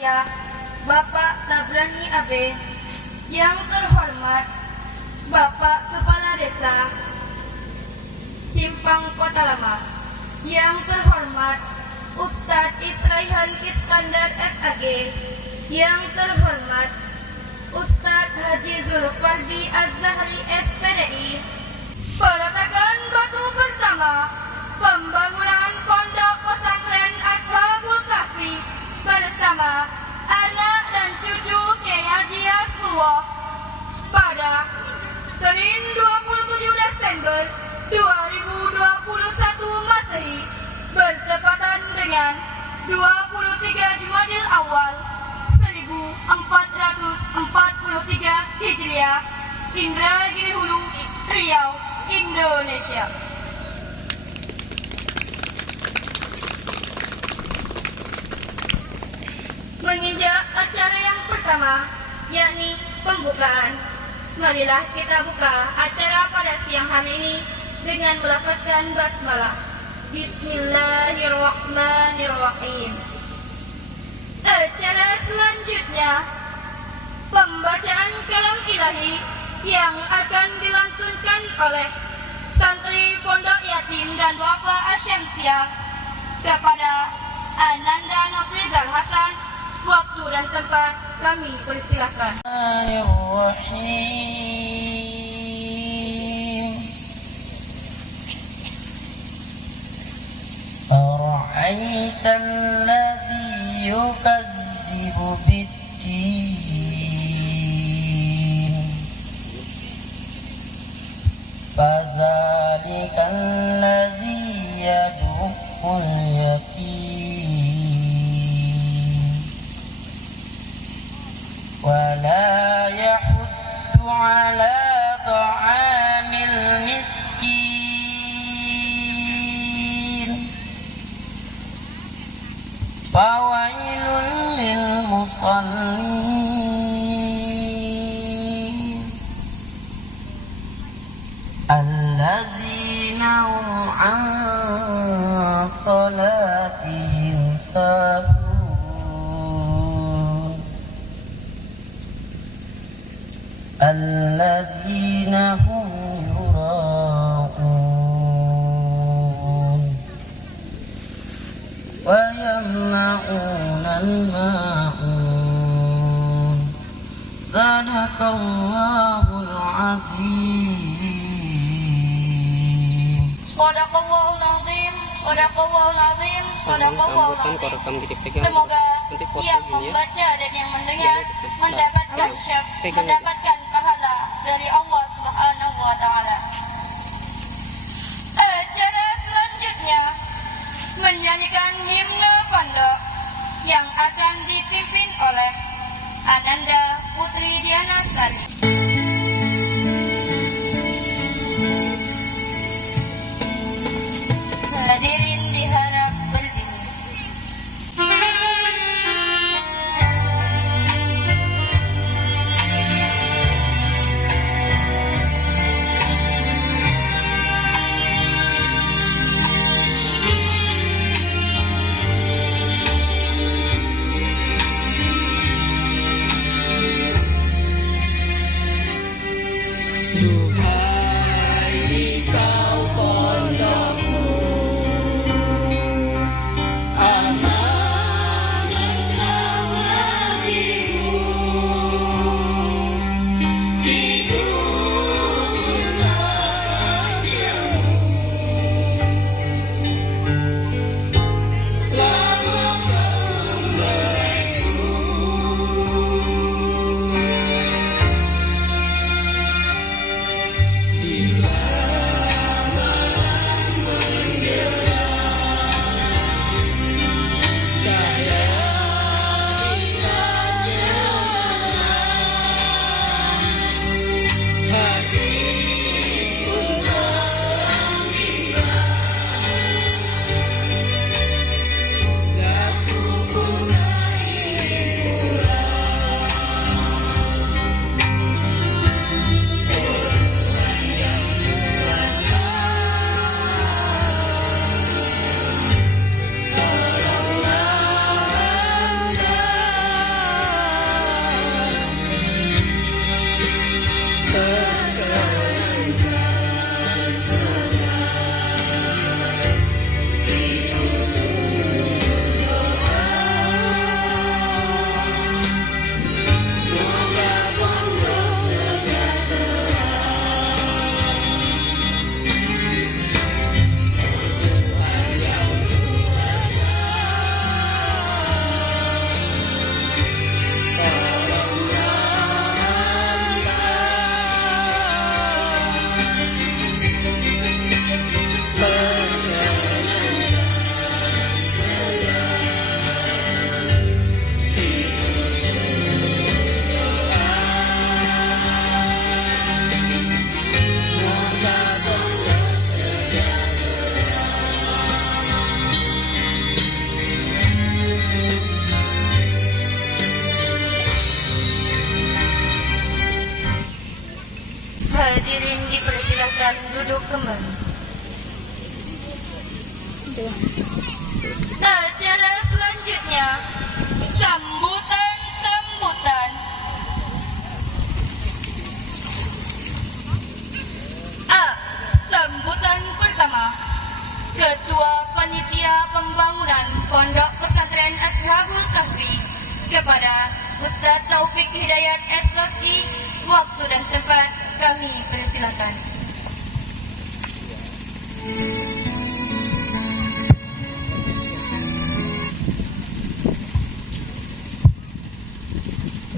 Ya, Bapak Tabrani AB, yang terhormat Bapak Kepala Desa Simpang Kota Lama, yang terhormat Ustadz Israihan Iskandar SAG, yang terhormat Ustadz Haji Zulfardi Az-Zahri SPDI, peletakan batu pertama pembangunan Pondok Pesantren Ashabul Kahfi bersama anak dan cucu Kiai Haji Asbullah pada Senin 27 Desember 2021 Masehi bertepatan dengan 23 Jumadil Awal 1443 Hijriah, Indragiri Hulu, Riau, Indonesia. Menginjak acara yang pertama, yakni pembukaan, marilah kita buka acara pada siang hari ini dengan melafazkan basmalah. Bismillahirrahmanirrahim. Acara selanjutnya, pembacaan kalam ilahi yang akan dilantunkan oleh santri Pondok Yatim dan Wafa Asyamsiah kepada Ananda Nofrizal Hasan. Waktu dan tempat kami persilahkan. أرأيت الذي يكذب بالدين فذلك الذي يدع اليتيم ولا يحض على طعام المسكين فويل للمصلين الذين هم عن صلاتهم ساهون الذين هم يراءون ويمنعون الماعون صدق الله العظيم صدق الله العظيم صدق الله العظيم صدق الله العظيم. Semoga yang membaca dan yang mendengar mendapatkan pahala dari Allah Subhanahu wa taala. Acara selanjutnya menyanyikan himne pondok yang akan dipimpin oleh Ananda Putri Diana Sari. Hadirin diharap berdiri. Silakan duduk kembali. Acara selanjutnya sambutan. A. Sambutan pertama. Ketua Panitia Pembangunan Pondok Pesantren Ashabul Kahfi kepada Ustaz Taufik Hidayat SLSI. Waktu dan tempat kami persilakan.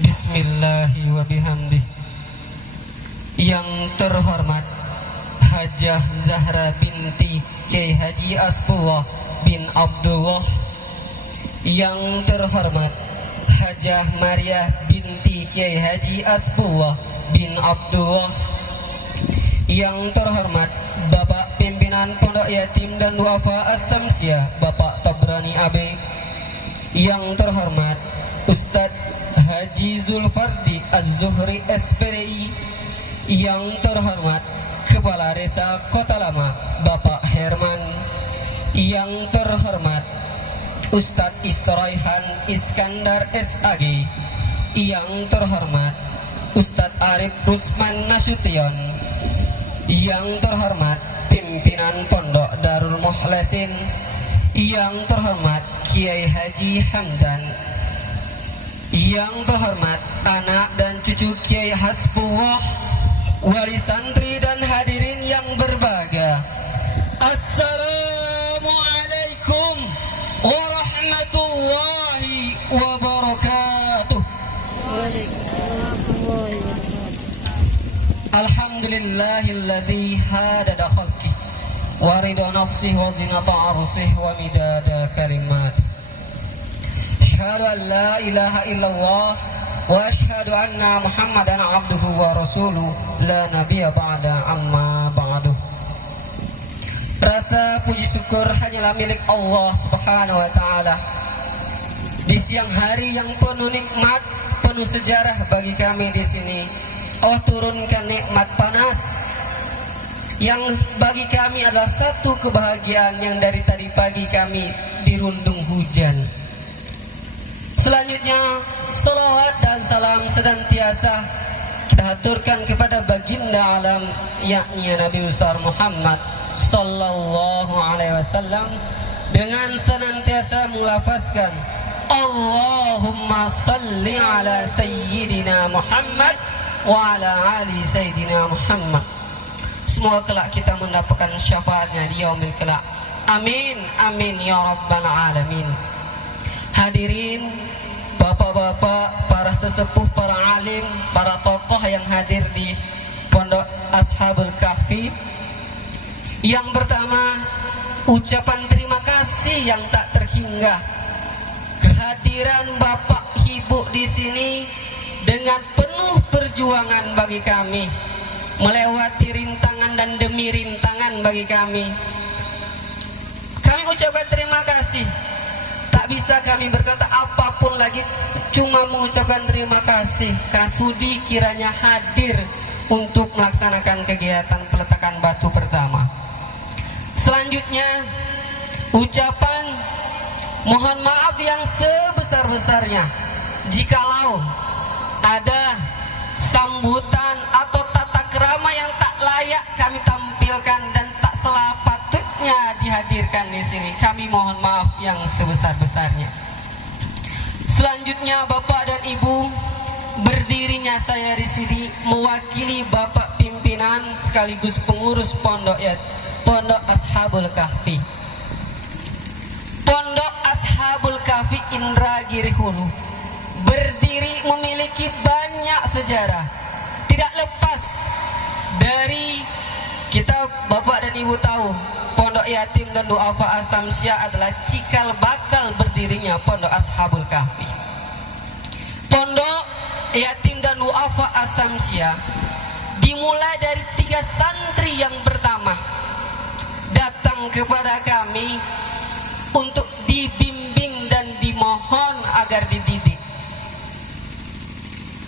Bismillahi wa bihamdih. Yang terhormat Hajah Zahra binti Kiai Haji Asbullah bin Abdullah. Yang terhormat Hajah Maria binti Kiai Haji Asbullah bin Abdullah. Yang terhormat Bapak Pimpinan Pondok Yatim dan Duafa As-Samsiah Bapak Tabrani AB. Yang terhormat Ustadz Haji Zulfardi Az-Zuhri SPDI. Yang terhormat Kepala Desa Kota Lama Bapak Herman. Yang terhormat Ustadz Isroihan Iskandar SAG. Yang terhormat Ustadz Arif Rusman Nasution. Yang terhormat pimpinan Pondok Darul Mukhlesin. Yang terhormat Kiai Haji Hamdan. Yang terhormat anak dan cucu Kiai Hasbullah, wali santri dan hadirin yang berbahagia. Assalamualaikum warahmatullahi wabarakatuh. Alhamdulillahilladzi hadada khalqih wa ridha nafsihi wa zinata arsihi wa midada kalimat. Asyhadu an la ilaha illallah wa asyhadu anna Muhammadan abduhu wa rasuluh la nabiyya ba'da amma ba'du. Rasa puji syukur hanyalah milik Allah Subhanahu wa taala. Di siang hari yang penuh nikmat, penuh sejarah bagi kami di sini, Allah turunkan nikmat panas yang bagi kami adalah satu kebahagiaan yang dari tadi pagi kami dirundung hujan. Selanjutnya, salawat dan salam senantiasa kita haturkan kepada baginda alam, yakni Nabi besar Muhammad sallallahu alaihi wasallam, dengan senantiasa melafazkan Allahumma salli ala sayyidina Muhammad wa ala ali sayyidina Muhammad. Semoga kelak kita mendapatkan syafaatnya di yaumil kelak. Amin, amin ya rabbal alamin. Hadirin, bapak-bapak, para sesepuh, para alim, para tokoh yang hadir di Pondok Ashabul Kahfi. Yang pertama, ucapan terima kasih yang tak terhingga. Kehadiran Bapak Ibu di sini dengan penuh perjuangan bagi kami, melewati rintangan dan demi rintangan bagi kami. Kami ucapkan terima kasih. Tak bisa kami berkata apapun lagi, cuma mengucapkan terima kasih karena sudi kiranya hadir untuk melaksanakan kegiatan peletakan batu pertama. Selanjutnya, ucapan mohon maaf yang sebesar-besarnya jikalau ada sambutan atau tata krama yang tak layak kami tampilkan dan tak selapatutnya dihadirkan di sini. Kami mohon maaf yang sebesar-besarnya. Selanjutnya, Bapak dan Ibu, berdirinya saya di sini mewakili Bapak pimpinan sekaligus pengurus Pondok Ashabul Kahfi. Pondok Ashabul Kahfi Indragiri Hulu berdiri memiliki banyak sejarah. Tidak lepas dari kita, Bapak dan Ibu tahu, Pondok Yatim dan Duafa As-Samsiah adalah cikal bakal berdirinya Pondok Ashabul Kahfi. Pondok Yatim dan Duafa As-Samsiah dimulai dari 3 santri yang pertama datang kepada kami untuk dibimbing dan dimohon agar dididik.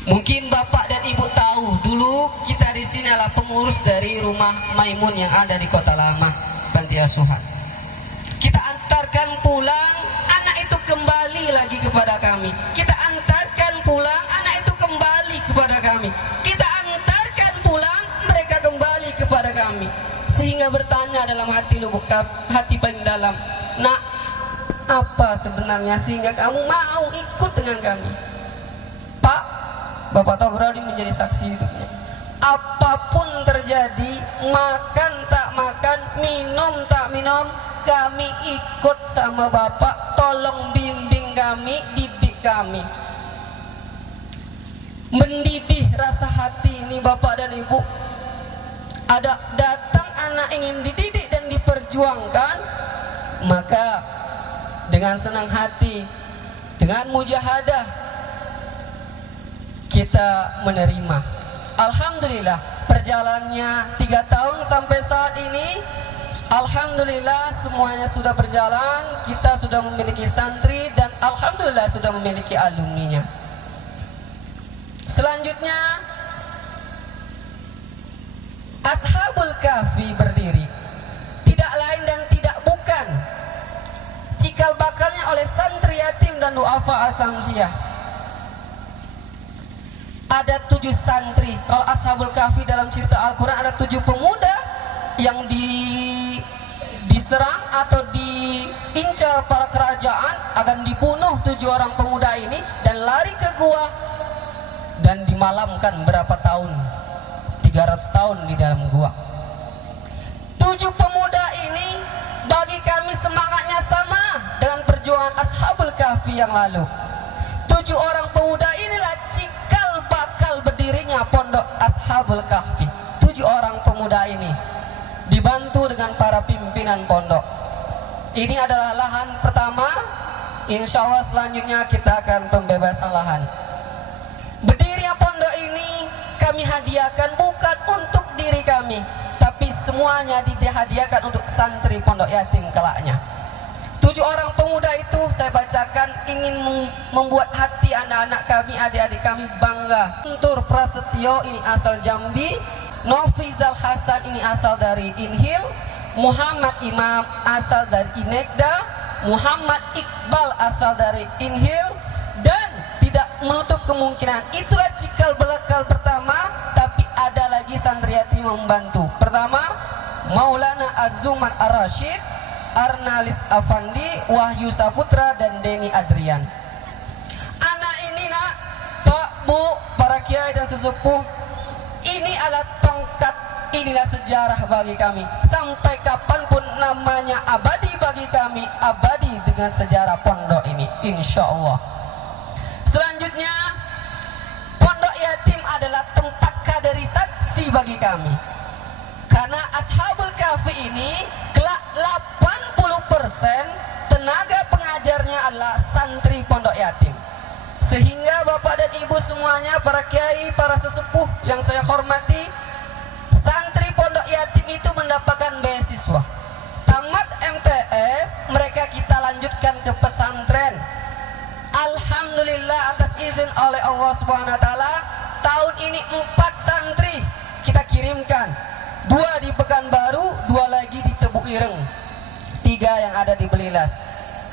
Mungkin Bapak dan Ibu tahu, dulu kita di sini adalah pengurus dari rumah Maimun yang ada di Kota Lama, panti asuhan. Kita antarkan pulang, anak itu kembali lagi kepada kami. Kita antarkan pulang, anak itu kembali kepada kami. Kita antarkan pulang, mereka kembali kepada kami. Sehingga bertanya dalam hati lubuk hati paling dalam, nak, apa sebenarnya sehingga kamu mau ikut dengan kami? Pak, Bapak Tobroni menjadi saksi hidupnya. Apapun terjadi, makan tak makan, minum tak minum, kami ikut sama Bapak. Tolong bimbing kami, didik kami. Mendidih rasa hati ini Bapak dan Ibu. Ada datang anak ingin dididik dan diperjuangkan, maka dengan senang hati, dengan mujahadah kita menerima. Alhamdulillah, perjalanannya 3 tahun sampai saat ini, alhamdulillah semuanya sudah berjalan. Kita sudah memiliki santri dan alhamdulillah sudah memiliki alumninya. Selanjutnya, Ashabul Kahfi berdiri, tidak lain dan tidak bukan cikal bakalnya oleh santri yatim dan duafa Asamsiah. Ada 7 santri. Kalau Ashabul Kahfi dalam cerita Al-Quran ada 7 pemuda yang diserang atau diincar para kerajaan akan dibunuh 7 orang pemuda ini dan lari ke gua dan dimalamkan berapa tahun, 300 tahun di dalam gua. 7 pemuda ini bagi kami semangatnya sama dengan perjuangan Ashabul Kahfi yang lalu. 7 orang pemuda inilah cikal bakal berdirinya pondok Ashabul Kahfi. 7 orang pemuda ini dibantu dengan para pimpinan pondok. Ini adalah lahan pertama. Insya Allah selanjutnya kita akan pembebasan lahan. Berdirinya pondok ini kami hadiahkan bukan untuk diri kami, tapi semuanya dihadiahkan untuk santri pondok yatim kelaknya. 7 orang pemuda itu saya bacakan ingin membuat hati anak-anak kami, adik-adik kami bangga. Guntur Prasetyo ini asal Jambi, Nofrizal Hasan ini asal dari Inhil, Muhammad Imam asal dari Inekda, Muhammad Iqbal asal dari Inhil, dan tidak menutup kemungkinan itulah cikal bakal pertama, tapi ada lagi santri yatim membantu. Pertama, Maulana Azuman Ar-Rashid, Arnalis Afandi, Wahyu Saputra, dan Denny Adrian. Anak ini nak, Pak, Bu, para kiai dan sesepuh, ini adalah tongkat, inilah sejarah bagi kami. Sampai kapanpun namanya abadi bagi kami, abadi dengan sejarah pondok ini, insya Allah. Selanjutnya, pondok yatim adalah tempat kaderisasi bagi kami. Karena Ashabul Kahfi ini kelak 80% tenaga pengajarnya adalah santri pondok yatim. Sehingga Bapak dan Ibu semuanya, para kiai, para sesepuh yang saya hormati, santri pondok yatim itu mendapatkan beasiswa. Tamat MTS, mereka kita lanjutkan ke pesantren. Alhamdulillah atas izin oleh Allah Subhanahu wa taala, tahun ini 4 santri kita kirimkan. 2 di Pekanbaru, 2 lagi di Tebu Ireng, 3 yang ada di Belilas.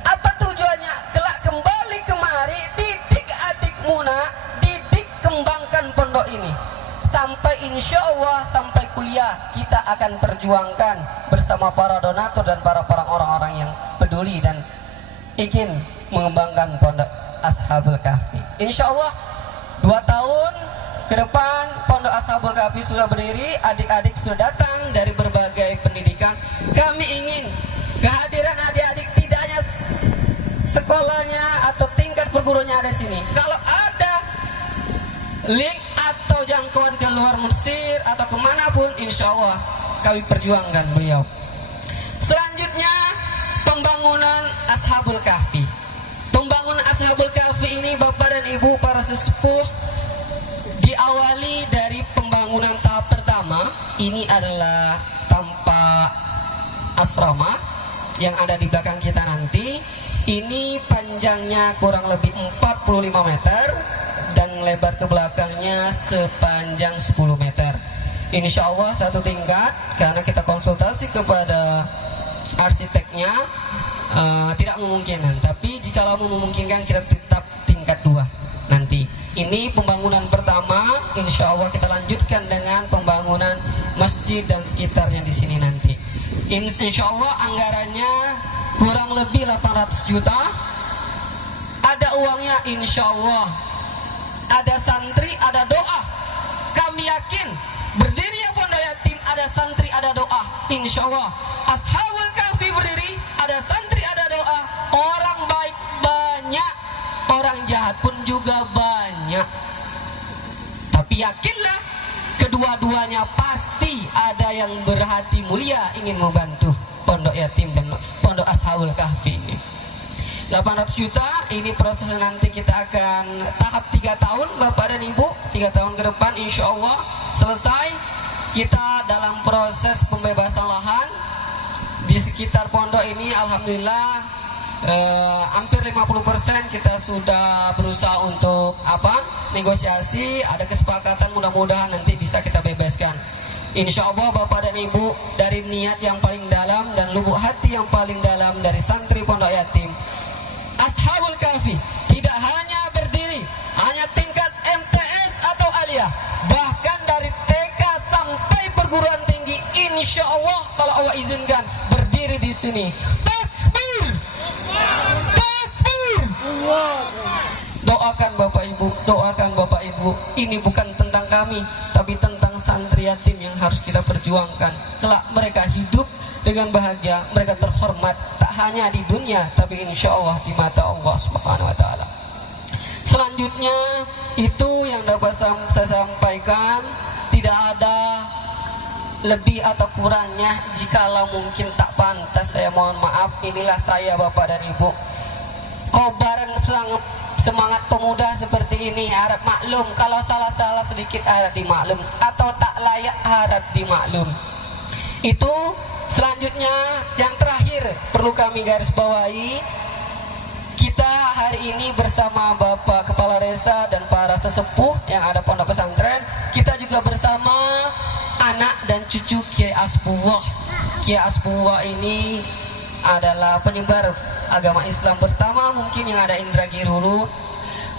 Apa tujuannya? Kelak kembali kemari, didik adik Muna, didik kembangkan pondok ini. Sampai insya Allah, sampai kuliah kita akan perjuangkan bersama para donatur dan para orang-orang yang peduli dan ingin mengembangkan pondok Ashabul Kahfi. Insya Allah 2 tahun ke depan pondok Ashabul Kahfi sudah berdiri, adik-adik sudah datang dari berbagai pendidikan. Kami ingin kehadiran adik-adik tidak hanya sekolahnya atau tingkat perguruannya ada sini. Kalau ada link atau jangkauan ke luar Mesir atau kemanapun, insya Allah kami perjuangkan beliau. Selanjutnya, pembangunan Ashabul Kahfi. Pembangunan Ashabul Kahfi ini Bapak dan Ibu para sesepuh diawali dari pembangunan tahap pertama. Ini adalah tampak asrama yang ada di belakang kita nanti. Ini panjangnya kurang lebih 45 meter dan lebar ke belakangnya sepanjang 10 meter. Insya Allah satu tingkat, karena kita konsultasi kepada arsiteknya tidak memungkinkan. Tapi jika memungkinkan kita tetap tingkat 2 nanti. Ini pembangunan pertama, insya Allah kita lanjutkan dengan pembangunan masjid dan sekitarnya di sini nanti. Insya Allah anggarannya kurang lebih 800 juta. Ada uangnya insya Allah. Ada santri, ada doa. Kami yakin berdirinya pondok yatim ada santri, ada doa. Insya Allah. Ashabul Kahfi berdiri, ada santri, ada doa. Orang baik banyak, orang jahat pun juga banyak. Tapi yakinlah, kedua-duanya pasti ada yang berhati mulia ingin membantu pondok yatim dan pondok Ashabul Kahfi ini. 800 juta ini prosesnya nanti kita akan tahap 3 tahun Bapak dan Ibu. 3 tahun ke depan insya Allah selesai. Kita dalam proses pembebasan lahan di sekitar pondok ini. Alhamdulillah hampir 50% kita sudah berusaha untuk negosiasi. Ada kesepakatan, mudah-mudahan nanti bisa kita bebaskan. Insya Allah Bapak dan Ibu, dari niat yang paling dalam dan lubuk hati yang paling dalam dari santri pondok yatim, Ashabul Kahfi tidak hanya berdiri hanya tingkat MTS atau aliyah, bahkan dari TK sampai perguruan tinggi, insya Allah kalau Allah izinkan berdiri di sini. Takbir, takbir. Doakan Bapak Ibu, doakan Bapak Ibu. Ini bukan tentang kami, tapi tentang santri yatim yang harus kita perjuangkan. Kelak mereka hidup dengan bahagia, mereka terhormat tak hanya di dunia tapi insya Allah di mata Allah Subhanahu wa Ta'ala. Selanjutnya itu yang dapat saya sampaikan. Tidak ada lebih atau kurangnya. Jikalau mungkin tak pantas, saya mohon maaf. Inilah saya Bapak dan Ibu, kobaran semangat pemuda seperti ini. Harap maklum kalau salah-salah sedikit, harap dimaklum, atau tak layak harap dimaklum. Itu. Selanjutnya yang terakhir perlu kami garis bawahi, kita hari ini bersama Bapak Kepala Desa dan para sesepuh yang ada pondok pesantren, kita juga bersama anak dan cucu Kiai Asbuwah. Kiai Asbuwah ini adalah penyebar agama Islam pertama mungkin yang ada Indragiri Hulu.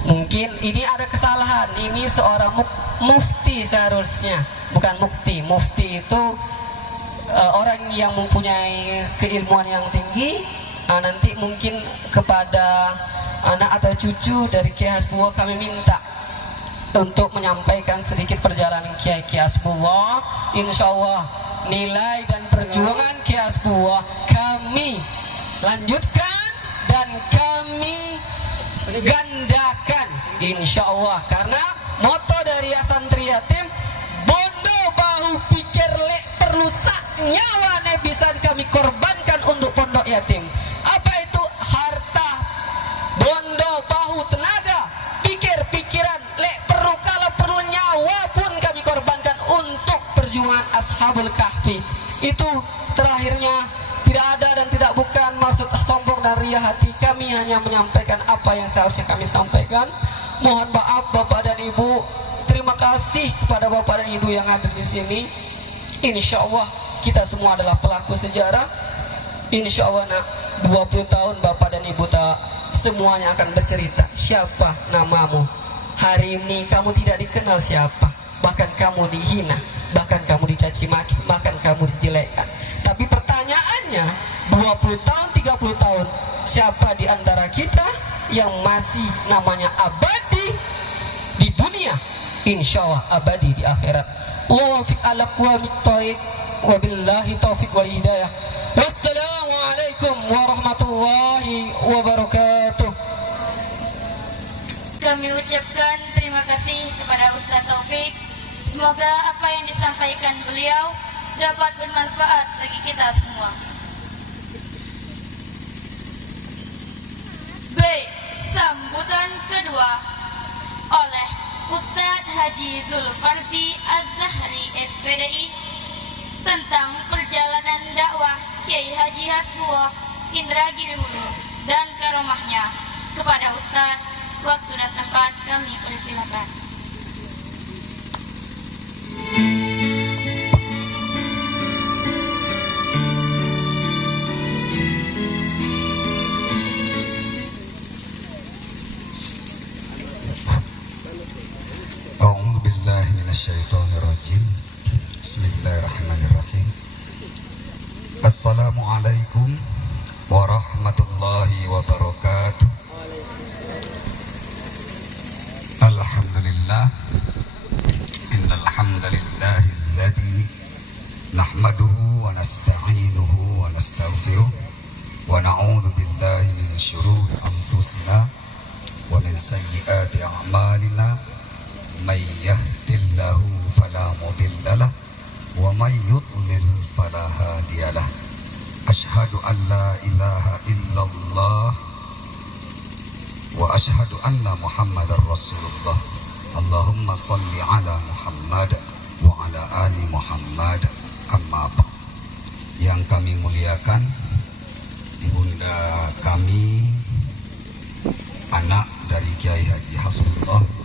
Mungkin ini ada kesalahan, ini seorang mufti seharusnya, bukan mukti. Mufti itu orang yang mempunyai keilmuan yang tinggi. Nanti mungkin kepada anak atau cucu dari Kiai Hasbullah kami minta untuk menyampaikan sedikit perjalanan Kiai Hasbullah. Insya Allah nilai dan perjuangan Kiai Hasbullah kami lanjutkan dan kami gandakan insya Allah. Karena moto dari santri yatim, bondo bahu pikir lek perlu sak nyawa bisa kami korbankan untuk pondok yatim. Apa itu? Harta, bondo, bahu, tenaga, pikiran, lek perlu, kalau perlu nyawa pun kami korbankan untuk perjuangan Ashabul Kahfi. Itu terakhirnya tidak ada dan tidak bukan maksud sombong dan riya hati. Kami hanya menyampaikan apa yang seharusnya kami sampaikan. Mohon maaf Bapak dan Ibu. Terima kasih kepada Bapak dan Ibu yang ada di sini. Insya Allah kita semua adalah pelaku sejarah. Insya Allah 20 tahun Bapak dan Ibu semuanya akan bercerita siapa namamu. Hari ini kamu tidak dikenal siapa, bahkan kamu dihina, bahkan kamu dicaci maki, bahkan kamu dijelekkan. Tapi pertanyaannya, 20 tahun, 30 tahun, siapa di antara kita yang masih namanya abadi di dunia? Insya Allah abadi di akhirat. Wafiq ala qawmit thariq, wabillahi taufiq wal hidayah. Wassalamualaikum warahmatullahi wabarakatuh. Kami ucapkan terima kasih kepada Ustaz Taufik. Semoga apa yang disampaikan beliau dapat bermanfaat bagi kita semua. B. Sambutan kedua oleh Ustadz Haji Zulfardi Az-Zahri SPDI tentang perjalanan dakwah Kiai Haji Hasbullah Indragiri Hulu dan karomahnya. Kepada Ustadz waktu dan tempat kami persilakan. A'udzu billahi minasyaitonir rajim. Bismillahirrahmanirrahim. Assalamualaikum warahmatullahi wabarakatuh. Alhamdulillah. Innal hamdalillahi alladzi nahmaduhu wa nasta'inuhu wa nastaghfiruh wa na'udzu billahi min syururi anfusina wa min sayyiati a'malina. May yahdillahu fala mudhillalah wa may yudlil fala hadiyalah. Asyhadu an la ilaha illallah wa asyhadu anna Muhammadar Rasulullah. Allahumma salli ala Muhammad wa ala ali Muhammad. Amma ba'd. Yang kami muliakan ibunda kami, anak dari Kiai Haji Hasbullah.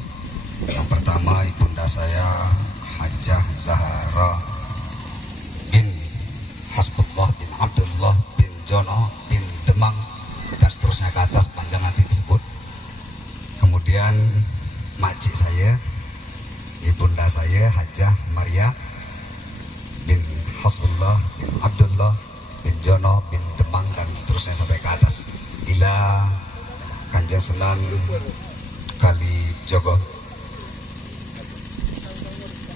Yang pertama ibunda saya Hajah Zahra bin Hasbullah bin Abdullah bin Jono bin Demang dan seterusnya ke atas, panjang nanti disebut. Kemudian makcik saya, ibunda saya Hajah Maria bin Hasbullah bin Abdullah bin Jono bin Demang dan seterusnya sampai ke atas ila Kanjeng Sunan Kalijogo.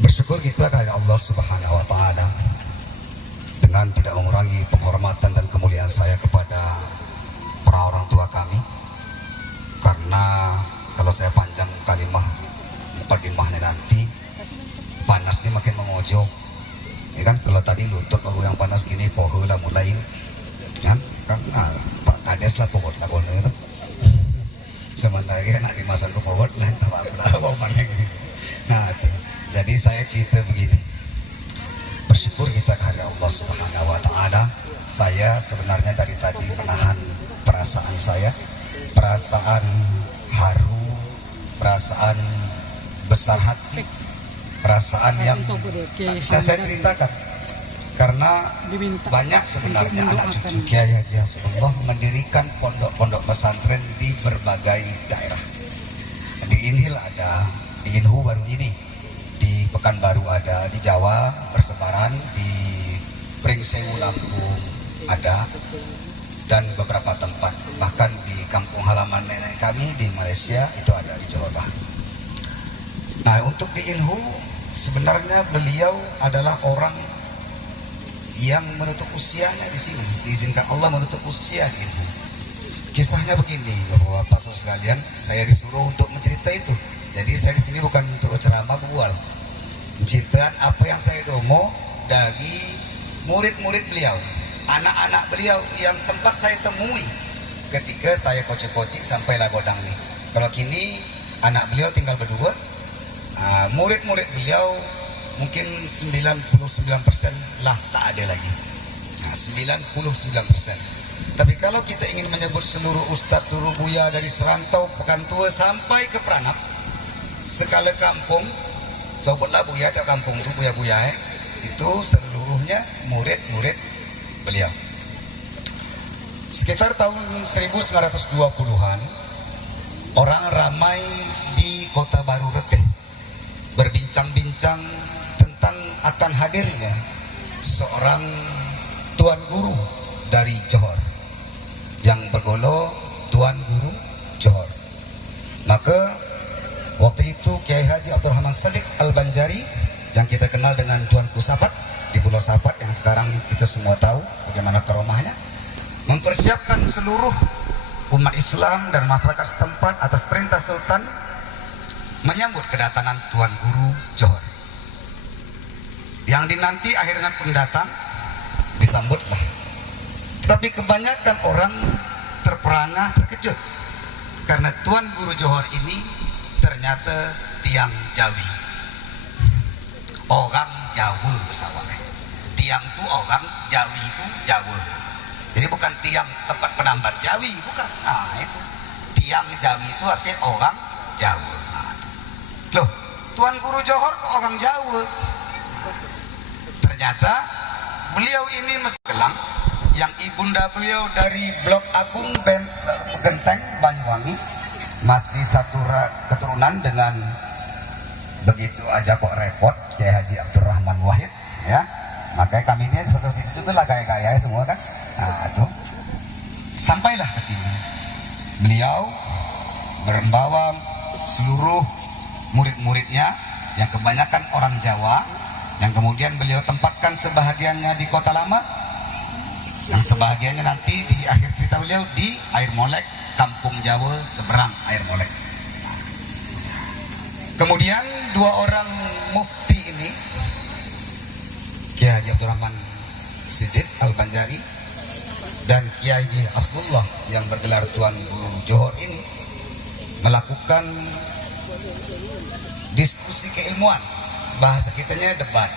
Bersyukur kita kepada Allah Subhanahu wa Ta'ala dengan tidak mengurangi penghormatan dan kemuliaan saya kepada para orang tua kami, karena kalau saya panjang kalimah mukadimahnya nanti panasnya makin mengojok, ya kan? Kalau tadi lutut aku yang panas gini poho lah mulai kan Pak Kades lah pokok lah kono itu sementara nak dimasak ke pokok lah tak apa mau panen gini. Nah itu. Jadi saya cerita begini, bersyukur kita kepada Allah Subhanahu wa Ta'ala. Saya sebenarnya dari tadi menahan perasaan saya, perasaan haru, perasaan besar hati, perasaan yang bisa saya ceritakan, karena banyak sebenarnya anak cucu Kiai Haji Hasbullah mendirikan pondok-pondok pesantren di berbagai daerah. Di Inhil ada, di Inhu baru ini, di Pekanbaru ada, di Jawa bersebaran, di Pringsewu Lampung ada, dan beberapa tempat, bahkan di kampung halaman nenek kami di Malaysia itu ada, di Jawa Barat. Nah, untuk di Inhu sebenarnya beliau adalah orang yang menutup usianya di sini, diizinkan Allah menutup usia di Inhu. Kisahnya begini, Bapak Saudara sekalian, saya disuruh untuk mencerita itu. Jadi saya di sini bukan untuk ceramah bual, menceritakan apa yang saya dongo dari murid-murid beliau, anak-anak beliau yang sempat saya temui ketika saya kocik-kocik sampai Lagodang nih. Kalau kini anak beliau tinggal berdua, murid-murid beliau mungkin 99% lah tak ada lagi. 99%. Tapi kalau kita ingin menyebut seluruh ustaz, seluruh buya dari Serantau, Pekantua sampai ke Pranap, sekala kampung, sobatlah buya atau kampung itu buya-buya itu seluruhnya murid-murid beliau. Sekitar tahun 1920-an orang ramai di Kota Baru Reteh berbincang-bincang tentang akan hadirnya seorang tuan guru dari Johor yang bergolo Tuan Guru Johor. Maka waktu itu Kiai Haji Abdurrahman Sadiq Al-Banjari yang kita kenal dengan Tuanku Sapat di Pulau Sapat yang sekarang kita semua tahu bagaimana karomahnya, mempersiapkan seluruh umat Islam dan masyarakat setempat atas perintah Sultan menyambut kedatangan Tuan Guru Johor. Yang dinanti akhirnya pendatang disambutlah. Tetapi kebanyakan orang terperangah, terkejut karena Tuan Guru Johor ini ternyata tiang Jawi, orang Jawa pesawatnya. Tiang itu orang, Jawi itu Jawa. Jadi bukan tiang tempat penambat Jawi, bukan. Nah itu yang Jawi itu artinya orang Jawa. Loh, Tuan Guru Johor kok orang Jawa? Ternyata beliau ini mesti gelang yang ibunda beliau dari Blok Agung Genteng Banyuwangi, masih satu keturunan dengan begitu aja kok repot Kiai Haji Abdurrahman Wahid, ya. Makanya kami ini seperti itu juga lah gaya-gaya semua kan. Nah, itu sampailah ke sini. Beliau membawa seluruh murid-muridnya yang kebanyakan orang Jawa, yang kemudian beliau tempatkan sebahagiannya di Kota Lama, yang sebahagiannya nanti di akhir cerita beliau di Air Molek, Kampung Jawa seberang Air Molek. Kemudian dua orang mufti ini, Kiai Haji Abdurrahman Siddiq Al-Banjari dan Kiai Haji Aslullah yang bergelar Tuan Guru Johor ini melakukan diskusi keilmuan, bahasa kitanya debat.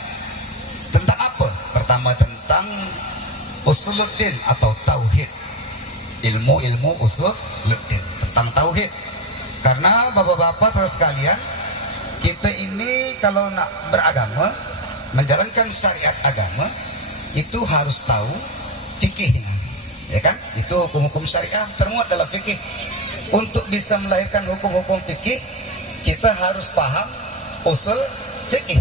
Tentang apa? Pertama tentang usuluddin atau tauhid, ilmu-ilmu usuluddin tentang tauhid. Karena bapak-bapak saudara sekalian, kita ini kalau nak beragama, menjalankan syariat agama, itu harus tahu fikihnya, ya kan? Itu hukum-hukum syariah termuat dalam fikih. Untuk bisa melahirkan hukum-hukum fikih, kita harus paham usul fikih.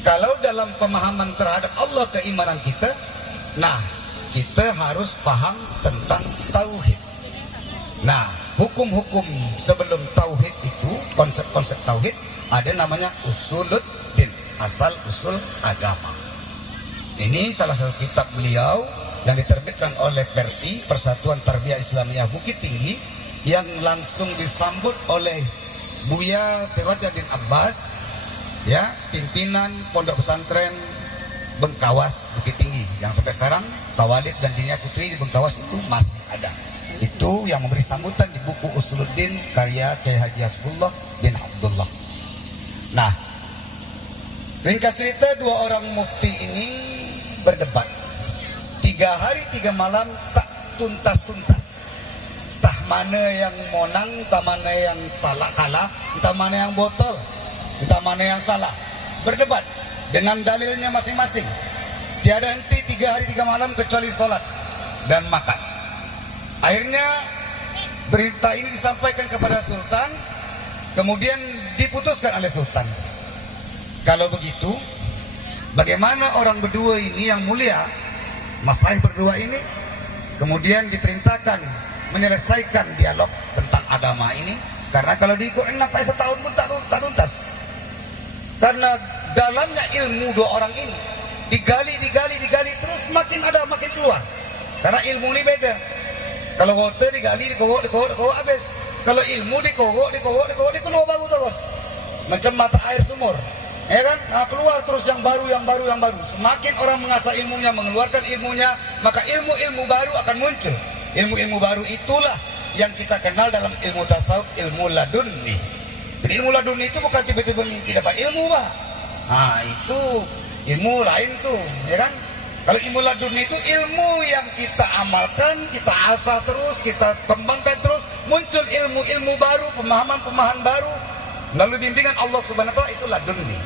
Kalau dalam pemahaman terhadap Allah, keimanan kita, nah kita harus paham tentang tauhid. Nah, hukum-hukum sebelum tauhid itu, konsep-konsep tauhid, ada namanya usuluddin, asal usul agama. Ini salah satu kitab beliau yang diterbitkan oleh PERTI, Persatuan Tarbiyah Islamiyah Bukit Tinggi, yang langsung disambut oleh Buya Sirajudin Abbas, ya, pimpinan Pondok Pesantren Bengkawas Bukit Tinggi, yang sampai sekarang Tawalid dan Dinia Putri di Bengkawas itu masih ada. Itu yang memberi sambutan di buku Usuluddin karya Kiai Haji Hasbullah bin Abdullah. Nah, ringkas cerita, dua orang mufti ini berdebat 3 hari 3 malam tak tuntas-tuntas. Entah mana yang monang, entah mana yang salah kalah, entah mana yang botol, entah mana yang salah. Berdebat dengan dalilnya masing-masing. Tiada henti 3 hari 3 malam kecuali sholat dan makan. Akhirnya berita ini disampaikan kepada Sultan, kemudian diputuskan oleh Sultan. Kalau begitu, bagaimana orang berdua ini yang mulia, masyayikh berdua ini, kemudian diperintahkan menyelesaikan dialog tentang agama ini? Karena kalau diikutin sampai setahun pun tak tuntas. Karena dalamnya ilmu dua orang ini digali terus, makin ada makin keluar. Karena ilmu ini beda. Kalau water digali, dikowok habis. Kalau ilmu dikowok keluar baru terus. Macam mata air sumur, ya kan? Nah, keluar terus yang baru. Semakin orang mengasah ilmunya, mengeluarkan ilmunya, maka ilmu-ilmu baru akan muncul. Ilmu-ilmu baru itulah yang kita kenal dalam ilmu tasawuf, ilmu ladunni. Jadi ilmu ladunni itu bukan tiba-tiba mimpi dapat ilmu, Pak. Nah, itu ilmu lain tuh, ya kan? Kalau ilmu ladunni itu ilmu yang kita amalkan, kita asah terus, kita kembangkan terus, muncul ilmu-ilmu baru, pemahaman-pemahaman baru melalui bimbingan Allah Subhanahu wa taala, itu ladunni.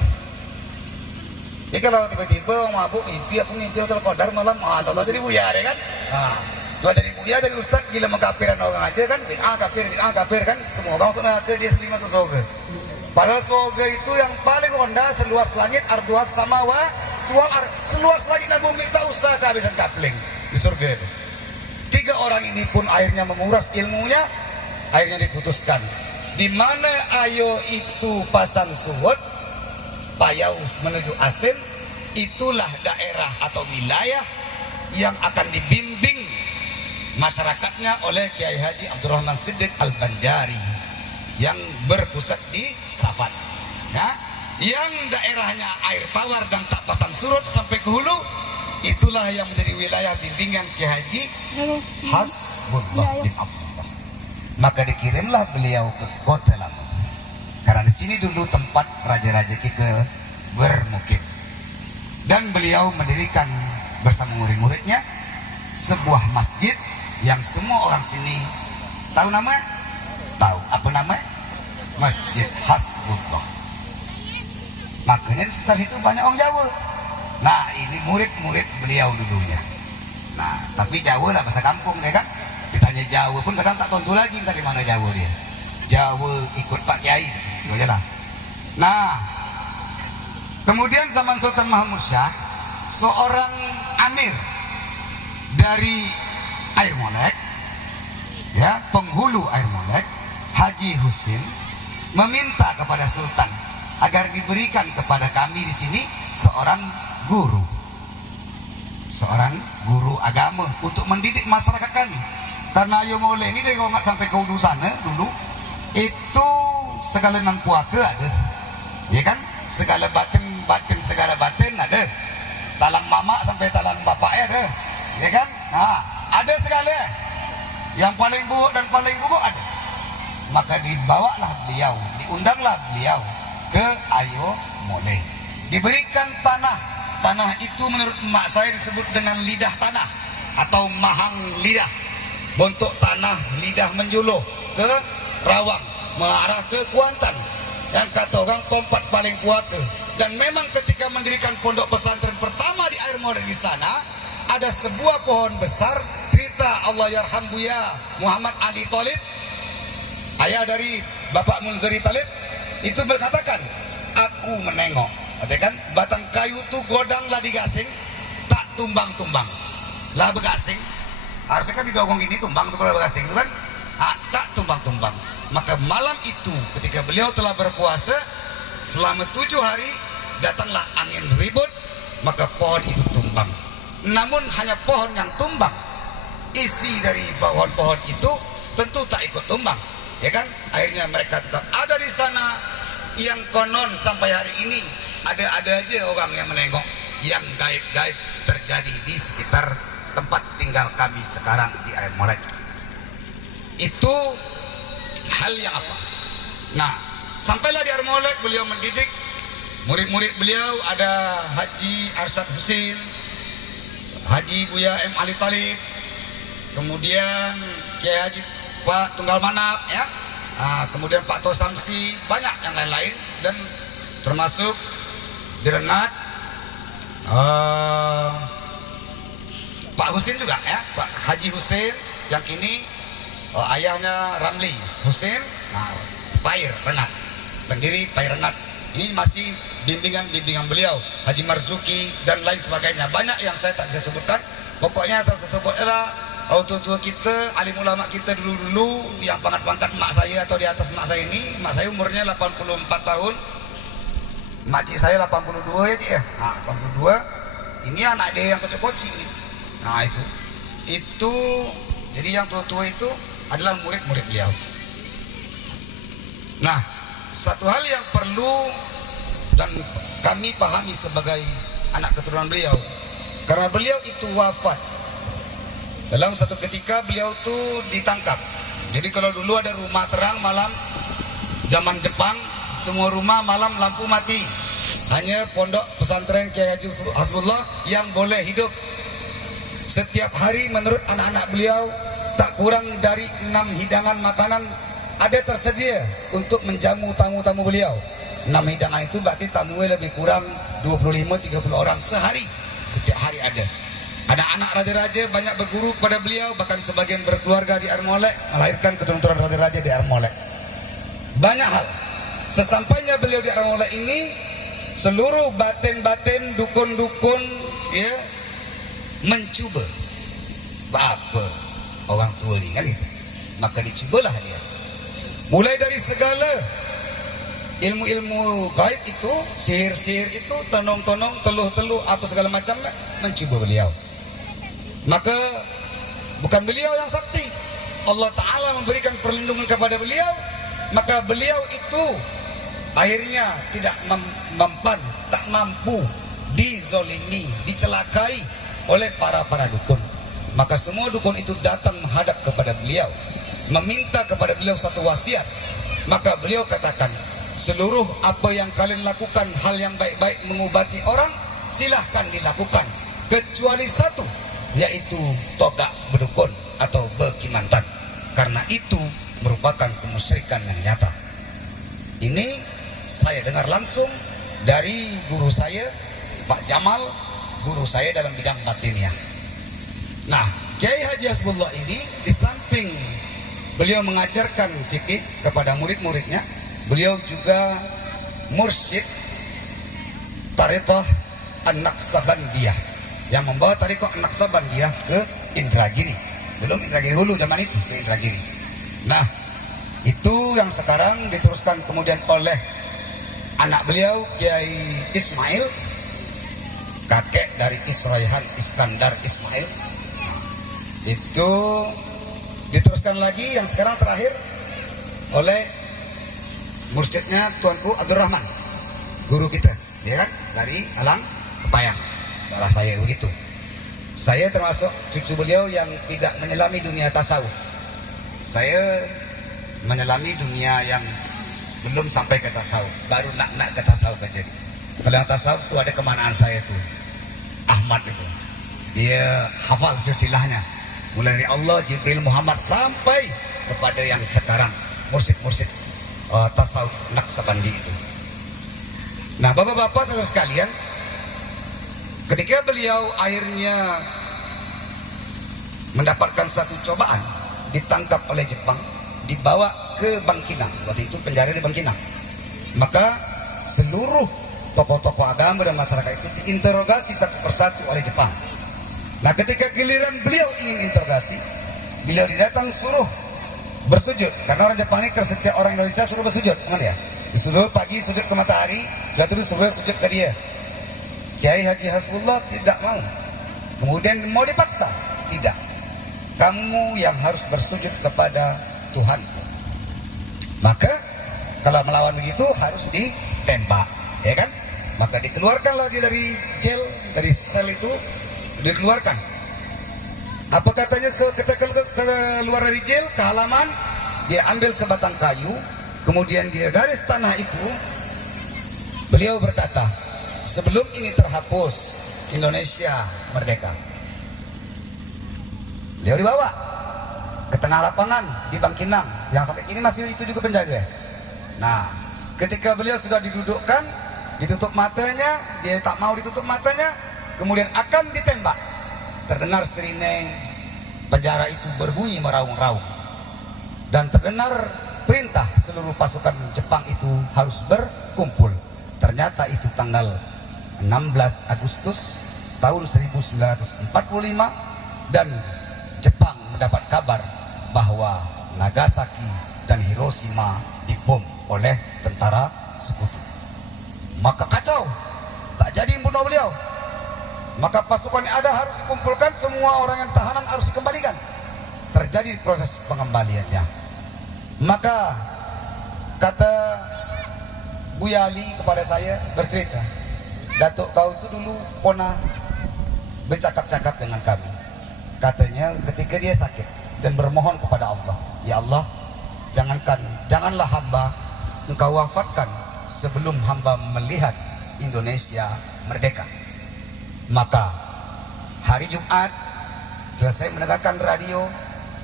Jadi kalau tiba-tiba mabuk mimpi, aku mimpi Lailatul Qadar malam, Allah jadi buyar, ya kan? Nah, kalau dari buyar dari ustaz gila mengkafiran orang aja kan, bid'ah kafir kan, semua orang sudah kafir, dia sendiri masuk surga. Padahal surga itu yang paling rendah, seluas langit, arduas samawa, seluas langit dan bumi, tak usah kehabisan kapling di surga itu. 3 orang ini pun akhirnya menguras ilmunya, akhirnya diputuskan di mana ayo itu Pasan Suhud, Payaus menuju Asin, itulah daerah atau wilayah yang akan dibimbing masyarakatnya oleh Kiai Haji Abdurrahman Siddiq Al-Banjari yang berpusat di Safat, ya, yang daerahnya air tawar dan tak pasang surut sampai ke hulu, itulah yang menjadi wilayah bimbingan Kiai Haji Hasbullah bin Abdullah. Maka dikirimlah beliau ke Kota Lama, karena di sini dulu tempat raja-raja kita bermukim, dan beliau mendirikan bersama murid-muridnya sebuah masjid yang semua orang sini Tahu namanya? Tahu. Apa namanya? Masjid Hasbullah. Makanya di sekitar situ banyak orang Jawa. Nah, ini murid-murid beliau dulunya. Nah, tapi Jawa lah bahasa kampung dia kan. Ditanya Jawa pun kadang tak tentu lagi dari mana Jawa dia. Jawa ikut Pak Kiai, itu aja lah. Nah, kemudian zaman Sultan Mahmud Syah, seorang amir dari Air Molek, ya, penghulu Air Molek, Haji Husin, meminta kepada Sultan agar diberikan kepada kami di sini seorang guru agama untuk mendidik masyarakat kami. Karena Air Molek ini dari Kongat sampai ke Udu sana dulu itu segala nan puaka ada, ya kan, segala batin segala batin ada, talang mama sampai talang bapak ada, ya kan, nah ada segala, yang paling buruk dan paling buruk ada. Maka dibawalah beliau, diundanglah beliau ke Ayo Molek, diberikan tanah itu menurut emak saya disebut dengan lidah tanah atau mahang lidah, bentuk tanah lidah menjuluh ke Rawang mengarah ke Kuantan, yang kata orang tempat paling kuat ke. Dan memang ketika mendirikan pondok pesantren pertama di Air Molek di sana ada sebuah pohon besar, cerita Allah yarham Buya Muhammad Ali Talib, ayah dari Bapak Munziri Talib, itu berkatakan, aku menengok, kan batang kayu itu godang lah digasing, tak tumbang-tumbang lah begasing, harusnya kan didorong ini tumbang tuh kalau begasing itu kan, tak tumbang-tumbang. Maka malam itu ketika beliau telah berpuasa selama 7 hari, datanglah angin ribut, maka pohon itu tumbang. Namun hanya pohon yang tumbang, isi dari pohon-pohon itu tentu tak ikut tumbang, ya kan. Akhirnya mereka tetap ada di sana, yang konon sampai hari ini ada aja orang yang menengok yang gaib-gaib terjadi di sekitar tempat tinggal kami sekarang di Air Molek. Itu hal yang apa? Nah, sampailah di Air Molek beliau mendidik murid-murid beliau, ada Haji Arsyad Husin, Haji Buya M. Ali Talib, kemudian Kiai Haji Pak Tunggal Manap, ya, kemudian Pak To Samsi, banyak yang lain-lain, dan termasuk di Rengat Pak Husin juga, ya, Pak Haji Husin yang kini ayahnya Ramli Husin, Pair Rengat, pendiri Pair Rengat. Ini masih bimbingan beliau, Haji Marzuki dan lain sebagainya. Banyak yang saya tak bisa sebutkan. Pokoknya saya sebut adalah tua kita, alim ulama kita dulu yang pangkat-pangkat mak saya atau di atas mak saya ini. Mak saya umurnya 84 tahun, mak cik saya 82 ya cik ya. 82. Ini anak dia yang kocok-kocik ini. Nah itu jadi yang tua-tua itu adalah murid-murid beliau. Nah, satu hal yang perlu dan kami pahami sebagai anak keturunan beliau, karena beliau itu wafat dalam satu ketika beliau itu ditangkap. Jadi kalau dulu ada rumah terang malam zaman Jepang, semua rumah malam lampu mati, hanya pondok pesantren Kiai Haji Hasbullah yang boleh hidup. Setiap hari menurut anak-anak beliau tak kurang dari 6 hidangan makanan ada tersedia untuk menjamu tamu-tamu beliau. 6 hidangan itu berarti tamunya lebih kurang 25-30 orang sehari. Setiap hari ada. Anak-anak raja-raja banyak berguru kepada beliau, bahkan sebagian berkeluarga di Air Molek, melahirkan keturunan raja-raja di Air Molek. Banyak hal. Sesampainya beliau di Air Molek ini, seluruh batin-batin, dukun-dukun, ya, mencuba apa orang tua ini kan itu. Maka dicubalah dia. Mulai dari segala ilmu-ilmu gaib itu, sihir-sihir itu, tonong-tonong, teluh-teluh, apa segala macam, mencuba beliau. Maka bukan beliau yang sakti, Allah Ta'ala memberikan perlindungan kepada beliau. Maka beliau itu akhirnya tidak mempan, tak mampu, dizolimi, dicelakai oleh para dukun. Maka semua dukun itu datang menghadap kepada beliau, meminta kepada beliau satu wasiat. Maka beliau katakan, seluruh apa yang kalian lakukan, hal yang baik-baik mengobati orang, silahkan dilakukan, kecuali satu, yaitu togak berdukun atau berkimantan. Karena itu merupakan kemusyrikan yang nyata. Ini saya dengar langsung dari guru saya, Pak Jamal, guru saya dalam bidang batiniah. Nah, Kiai Haji Hasbullah ini di samping beliau mengajarkan fikih kepada murid-muridnya, beliau juga mursyid Tariqah An-Naqsabandiyah yang membawa Tariqah An-Naqsabandiyah ke Indragiri. Belum Indragiri dulu zaman itu, ke Indragiri. Nah, itu yang sekarang diteruskan kemudian oleh anak beliau Kiai Ismail, kakek dari Israihan Iskandar Ismail. Itu diteruskan lagi yang sekarang terakhir oleh mursyidnya Tuanku Abdurrahman, guru kita, ya kan, dari Alang Kepayang. Salah saya begitu. Saya termasuk cucu beliau yang tidak menyelami dunia tasawuf. Saya menyelami dunia yang belum sampai ke tasawuf, baru nak ke tasawuf aja. Kalau yang tasawuf itu ada kemanaan saya tuh, Ahmad itu, dia hafal silsilahnya, mulai dari Allah, Jibril, Muhammad sampai kepada yang sekarang mursyid-mursyid tasawuf Naqsabandi itu. Nah, bapak-bapak saudara sekalian, ketika beliau akhirnya mendapatkan satu cobaan, ditangkap oleh Jepang, dibawa ke Bangkinang. Waktu itu penjara di Bangkinang. Maka seluruh tokoh-tokoh agama dan masyarakat itu diinterogasi satu persatu oleh Jepang. Nah, ketika giliran beliau ingin interogasi, beliau didatang suruh bersujud. Karena orang Jepang ini setiap orang Indonesia suruh bersujud, kan ya? Disuruh pagi sujud ke matahari, sudah terus suruh sujud ke dia. Kiai Haji Hasbullah tidak mau. Kemudian mau dipaksa, tidak. Kamu yang harus bersujud kepada Tuhan. Maka kalau melawan begitu harus ditembak, ya kan? Maka dikeluarkanlah dia dari jail, dari sel itu dikeluarkan. Apa katanya ketika keluar dari jail ke halaman, dia ambil sebatang kayu, kemudian dia garis tanah itu. Beliau berkata, sebelum ini terhapus, Indonesia merdeka. Beliau dibawa ke tengah lapangan di Bangkinang, yang sampai ini masih itu juga penjaga. Nah, ketika beliau sudah didudukkan, ditutup matanya, dia tak mau ditutup matanya, kemudian akan ditembak. Terdengar sirine penjara itu berbunyi meraung-raung, dan terdengar perintah seluruh pasukan Jepang itu harus berkumpul. Ternyata itu tanggal 16 Agustus tahun 1945, dan Jepang mendapat kabar bahwa Nagasaki dan Hiroshima dibom oleh tentara sekutu. Maka kacau, tak jadi membunuh beliau. Maka pasukan yang ada harus dikumpulkan, semua orang yang tahanan harus dikembalikan. Terjadi proses pengembaliannya. Maka kata Buya Ali kepada saya, bercerita, Datuk, kau itu dulu pernah bercakap-cakap dengan kami. Katanya ketika dia sakit dan bermohon kepada Allah, ya Allah, janganlah hamba engkau wafatkan sebelum hamba melihat Indonesia merdeka. Maka hari Jumat selesai mendengarkan radio,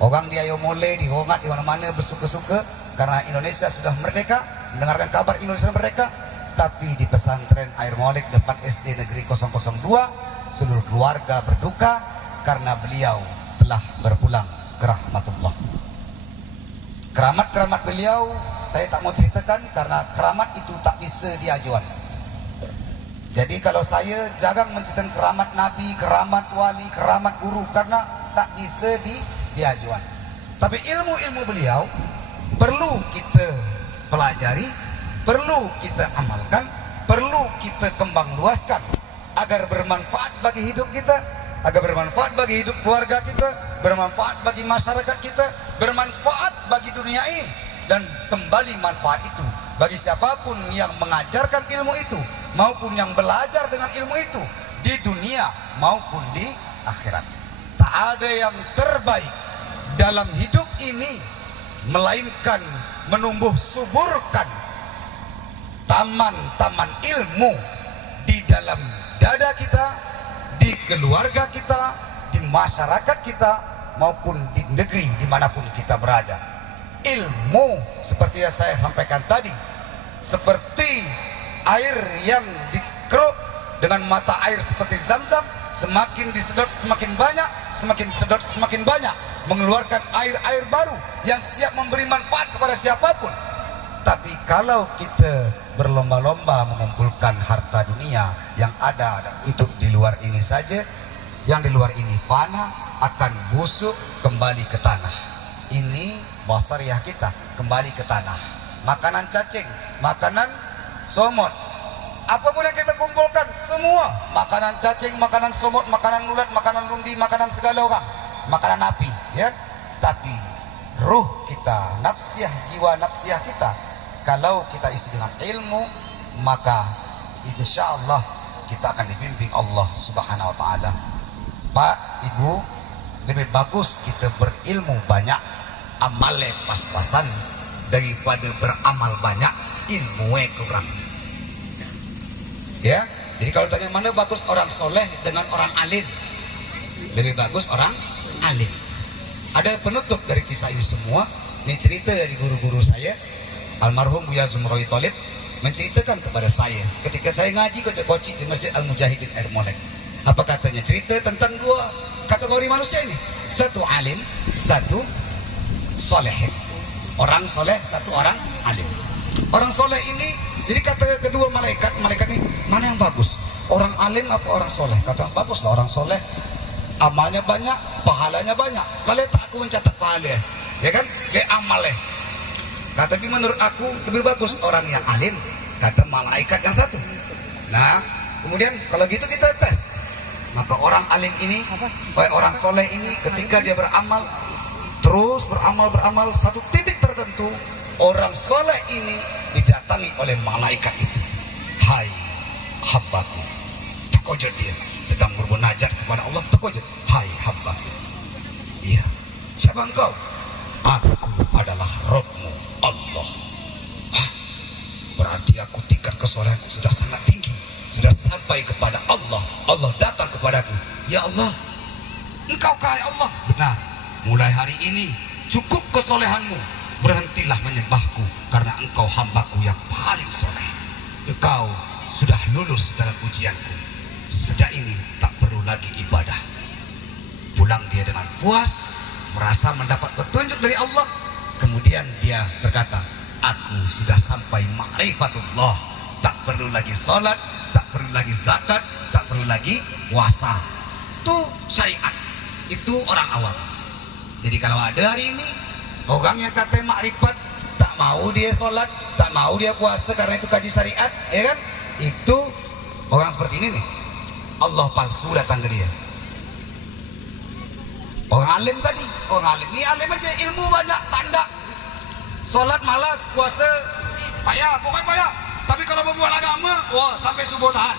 orang di Ayomole, di Hongat, di mana-mana bersuka-suka karena Indonesia sudah merdeka, mendengarkan kabar Indonesia merdeka. Tapi di pesantren Air Maulid depan SD Negeri 002, seluruh keluarga berduka karena beliau telah berpulang ke rahmatullah. Keramat-keramat beliau saya tak mau ceritakan karena keramat itu tak bisa diajuan. Jadi kalau saya jangan menceritakan keramat Nabi, keramat wali, keramat guru, karena tak bisa diajuan. Tapi ilmu-ilmu beliau perlu kita pelajari, perlu kita amalkan, perlu kita kembang luaskan agar bermanfaat bagi hidup kita, agar bermanfaat bagi hidup keluarga kita, bermanfaat bagi masyarakat kita, bermanfaat bagi dunia ini, dan kembali manfaat itu bagi siapapun yang mengajarkan ilmu itu maupun yang belajar dengan ilmu itu di dunia maupun di akhirat. Tak ada yang terbaik dalam hidup ini melainkan menumbuh suburkan taman-taman ilmu di dalam dada kita, di keluarga kita, di masyarakat kita, maupun di negeri dimanapun kita berada. ilmu seperti yang saya sampaikan tadi, seperti air yang dikeruk dengan mata air seperti Zam-Zam, semakin disedot semakin banyak, semakin disedot semakin banyak, mengeluarkan air-air baru yang siap memberi manfaat kepada siapapun. Tapi kalau kita berlomba-lomba mengumpulkan harta dunia yang ada untuk di luar ini saja, yang di luar ini fana, akan busuk kembali ke tanah. Ini basariah kita kembali ke tanah. Makanan cacing, makanan somot, apapun yang kita kumpulkan semua, makanan cacing, makanan somot, makanan ulat, makanan lundi, makanan segala orang, makanan api, ya. Tapi ruh kita, nafsiyah, jiwa nafsiyah kita, kalau kita isi dengan ilmu, maka insya Allah kita akan dibimbing Allah Subhanahu Wa Taala. Pak, Ibu, lebih bagus kita berilmu banyak, amalnya pas-pasan, daripada beramal banyak, ilmunya kurang. Ya, jadi kalau tanya mana bagus orang soleh dengan orang alim, lebih bagus orang alim. Ada penutup dari kisah ini semua. Ini cerita dari guru-guru saya, almarhum Buya Zumroy Tolib, menceritakan kepada saya ketika saya ngaji kocok-kocik di Masjid Al-Mujahidin Air Molek. Apa katanya? Cerita tentang dua kategori manusia ini, satu alim, satu soleh. Orang soleh, satu orang alim. Orang soleh ini, jadi kata kedua malaikat ini, mana yang bagus? Orang alim apa orang soleh? Kata bagus lah orang soleh, amalnya banyak, pahalanya banyak. Lalu tak aku mencatat pahalanya, ya kan? Kayak amalnya. Kata tapi menurut aku lebih bagus orang yang alim, kata malaikat yang satu. Nah, kemudian kalau gitu kita tes. Maka orang alim ini, orang soleh ini, ketika dia beramal, terus beramal satu titik tertentu, orang soleh ini didatangi oleh malaikat itu. Hai hambaku, tekojot dia sedang bermunajat kepada Allah, tekojot. Hai hambaku, iya, siapa engkau? Aku adalah Rabbmu Allah. Hah, berarti aku tingkat kesolehanku sudah sangat tinggi, sudah sampai kepada Allah. Allah datang kepadaku, ya Allah, engkau kah ya Allah? Benar, mulai hari ini cukup kesolehanmu, berhentilah menyembahku, karena engkau hambaku yang paling soleh. Engkau sudah lulus dalam ujianku, sejak ini tak perlu lagi ibadah. Pulang dia dengan puas, merasa mendapat petunjuk dari Allah. Kemudian dia berkata, aku sudah sampai ma'rifatullah, tak perlu lagi salat, tak perlu lagi zakat, tak perlu lagi puasa. Itu syariat, itu orang awam. Jadi kalau ada hari ini orang yang kata makrifat, tak mau dia sholat, tak mau dia puasa karena itu kaji syariat, ya kan? Itu orang seperti ini nih, Allah palsu datang ke dia. Orang alim tadi, orang alim ini alim aja, ilmu banyak, tanda. Sholat malas, puasa payah, pokoknya payah. Tapi kalau berbuat agama, wah sampai subuh tahan.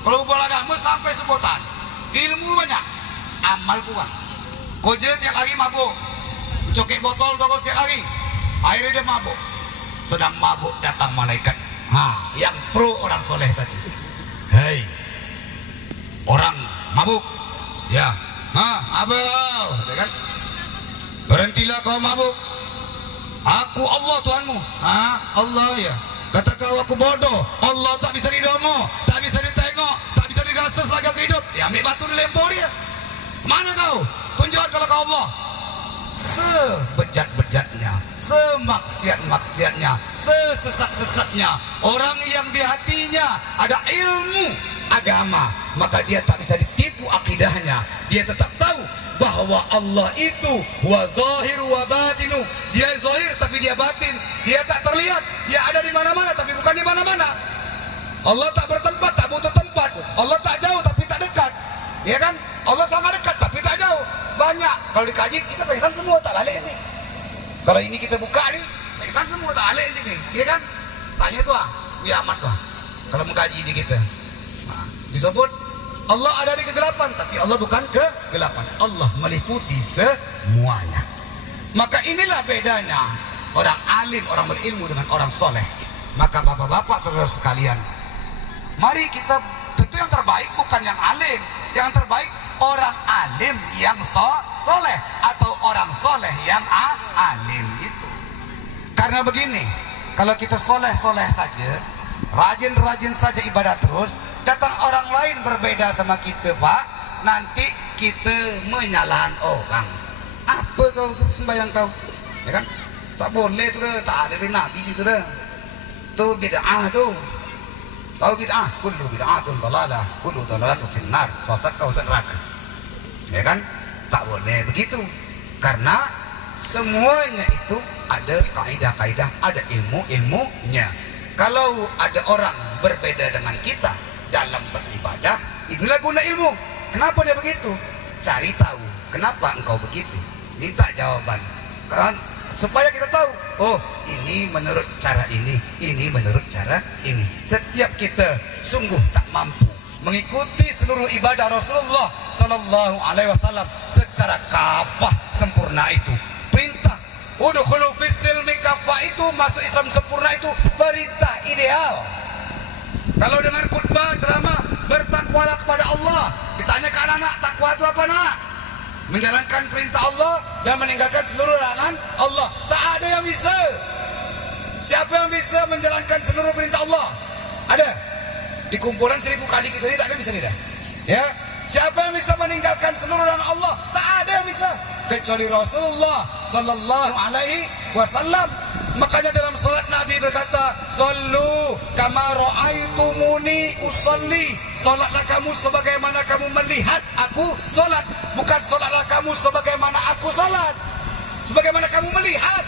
Kalau berbuat agama sampai subuh tahan. Ilmu banyak, amal kurang. Koja tiap hari mabuk, cokek botol terus tiap hari, akhirnya dia mabuk. Sedang mabuk datang malaikat, yang pro orang soleh tadi. Hei, orang mabuk, ya, abang, ya kan? Berhentilah kau mabuk. Aku Allah Tuhanmu. Allah ya. Kata kau aku bodoh. Allah tak bisa didomo, tak bisa ditengok, tak bisa dirasa selagi aku hidup. Dia ambil batu dilempar dia. Mana kau? Tunjukkan kalau kau Allah. Sebejat-bejatnya, semaksiat-maksiatnya, sesesat-sesatnya orang yang di hatinya ada ilmu agama, maka dia tak bisa ditipu akidahnya. Dia tetap tahu bahwa Allah itu wa zahiru wa batinu. Dia zahir tapi dia batin. Dia tak terlihat, dia ada di mana-mana tapi bukan di mana-mana. Allah tak bertempat, tak butuh tempat. Allah tak jauh tapi tak dekat, ya kan? Allah sama dekat tapi tak jauh. Banyak kalau dikaji kita pengsan semua tak balik ini. Kalau ini kita buka nih, pengsan semua tak balik ini, ya kan? Tanya tuh ya amat lah. Kalau mengkaji ini kita, disebut Allah ada di kegelapan, tapi Allah bukan kegelapan. Allah meliputi semuanya. Maka inilah bedanya orang alim, orang berilmu dengan orang soleh. Maka bapak-bapak saudara sekalian, mari kita, tentu yang terbaik bukan yang alim, yang terbaik orang alim yang soleh atau orang soleh yang alim itu. Karena begini, kalau kita soleh-soleh saja, rajin-rajin saja ibadah terus, datang orang lain berbeda sama kita, Pak, nanti kita menyalahan orang. Apa kau tu sembahyang kau? Ya kan? Tak boleh tu dah, tak ada dari Nabi tu dah. Tu bid'ah tu. Tahu bid'ah? Kullu bid'atun dalalah, kullu dalalatu finnar. Sesat kau neraka. Ya kan? Tak boleh begitu. Karena semuanya itu ada kaidah-kaidah, ada ilmu-ilmunya. Kalau ada orang berbeda dengan kita dalam beribadah, inilah guna ilmu. Kenapa dia begitu? Cari tahu kenapa engkau begitu. Minta jawaban. Kan supaya kita tahu, oh ini menurut cara ini menurut cara ini. Setiap kita sungguh tak mampu mengikuti seluruh ibadah Rasulullah Sallallahu Alaihi Wasallam secara kafah sempurna itu. Perintah udkhulu fis silmi kafah itu, masuk Islam sempurna itu perintah ideal. Kalau dengar khutbah ceramah, bertakwalah kepada Allah. Ditanya ke anak-anak, takwa itu apa nak? Menjalankan perintah Allah dan meninggalkan seluruh larangan Allah. Tak ada yang bisa. Siapa yang bisa menjalankan seluruh perintah Allah? Ada? Di kumpulan 1000 kali kita ini tak ada yang bisa tidak? Ya? Siapa yang bisa meninggalkan seluruh larangan Allah? Tak ada yang bisa kecuali Rasulullah Sallallahu Alaihi Wasallam. Makanya dalam salat Nabi berkata, "Sallu kama ra'aitumuni usalli." Salatlah kamu sebagaimana kamu melihat aku salat, bukan salatlah kamu sebagaimana aku salat. Sebagaimana kamu melihat.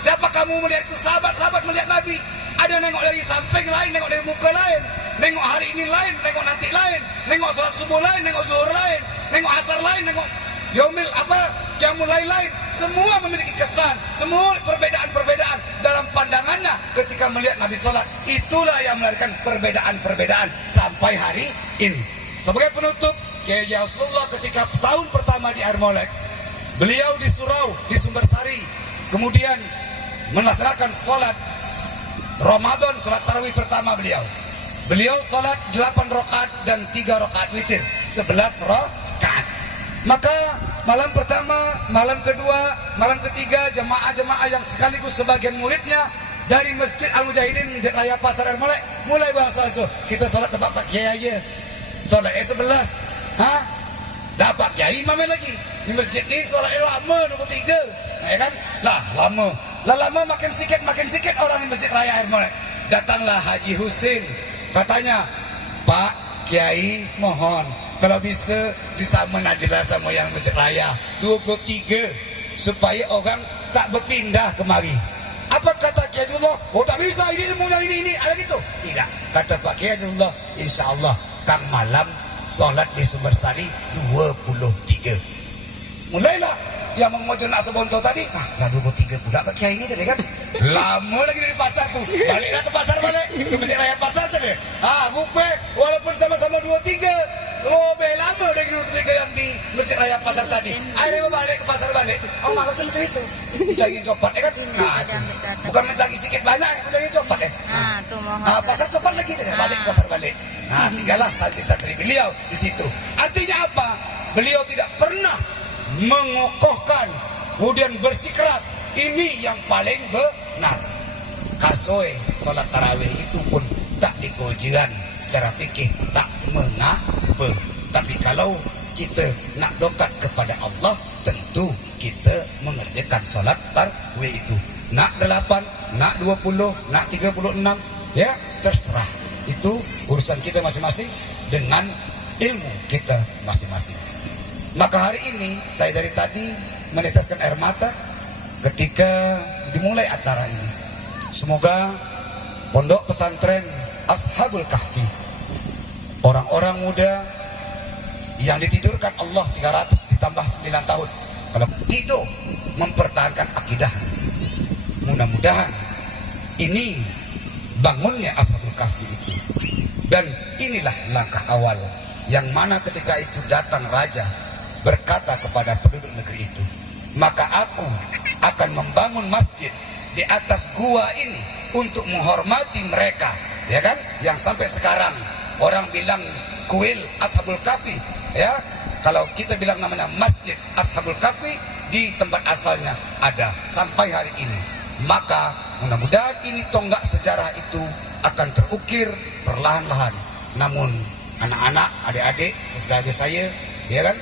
Siapa kamu melihat itu? Sahabat-sahabat melihat Nabi. Ada nengok dari samping lain, nengok dari muka lain, nengok hari ini lain, nengok nanti lain, nengok salat subuh lain, nengok zuhur lain, nengok asar lain, nengok yaumil qiyamul lain. Semua memiliki kesan, semua perbedaan-perbedaan dalam pandangannya ketika melihat Nabi salat. Itulah yang melahirkan perbedaan-perbedaan sampai hari ini. Sebagai penutup, Kiai Rasulullah ketika tahun pertama di Air Molek, beliau di surau di Sumbersari, kemudian melaksanakan salat Ramadan, salat tarawih pertama beliau. Beliau salat 8 rakaat dan 3 rakaat witir, 11 rakaat. Maka malam pertama, malam kedua, malam ketiga, jemaah-jemaah yang sekaligus sebagian muridnya dari Masjid Al-Mujahidin, Masjid Raya Pasar Air Molek, mulai bahasa kita sholat tempat Pak Kiai aja. Sholat 11. Hah? Dapat Kiai imamnya lagi. Di masjid ini sholat lama 23. Nah, ya kan? Lah, lama. Lah lama makin sikit orang di Masjid Raya Air Molek. Datanglah Haji Husin. Katanya, "Pak Kiai mohon kalau bisa disamakan aja sama yang Masjid Raya 23 supaya orang tak berpindah kemari." Apa kata Kiai Abdullah? Oh tak bisa, ini ilmunya ini ada gitu. Tidak, kata Pak Kiai Abdullah, insya Allah kang malam sholat di Sumbersari 23. Mulailah yang mengojo nak sebonto tadi, nah 23 pula Pak Kiai ini tadi kan. Lama lagi dari pasar tuh, baliklah ke pasar balik, ke Masjid Raya Pasar tadi. Rupe walaupun sama-sama 23, lebih lama dari 23 yang di Masjid Raya Pasar tadi. Akhirnya balik ke pasar balik. Oh malas macam itu, mencari copot kan? Nah, bukan mencari sedikit banyak, mencari copot Tuh mohon. Pasar copot lagi tadi, balik ke pasar balik. Nah, tinggallah santri-santri beliau di situ. Artinya apa? Beliau tidak pernah mengokohkan, kemudian bersikeras ini yang paling benar. Kasoe sholat tarawih itu pun tak dikojian secara fikih, tak mengapa. Tapi kalau kita nak dekat kepada Allah, tentu kita mengerjakan sholat tarawih itu. Nak 8, nak 20, nak 36, ya terserah. Itu urusan kita masing-masing dengan ilmu kita masing-masing. Maka hari ini saya dari tadi meneteskan air mata ketika dimulai acara ini. Semoga pondok pesantren Ashabul Kahfi, orang-orang muda yang ditidurkan Allah 300 ditambah 9 tahun, kalau tidur mempertahankan akidah, mudah-mudahan ini bangunnya Ashabul Kahfi itu. Dan inilah langkah awal yang mana ketika itu datang raja berkata kepada penduduk negeri itu, maka aku akan membangun masjid di atas gua ini untuk menghormati mereka, ya kan? Yang sampai sekarang orang bilang kuil Ashabul Kahfi, ya. Kalau kita bilang namanya Masjid Ashabul Kahfi, di tempat asalnya ada sampai hari ini. Maka mudah-mudahan ini tonggak sejarah itu akan terukir perlahan-lahan. Namun anak-anak, adik-adik, sesaudara saya, ya kan,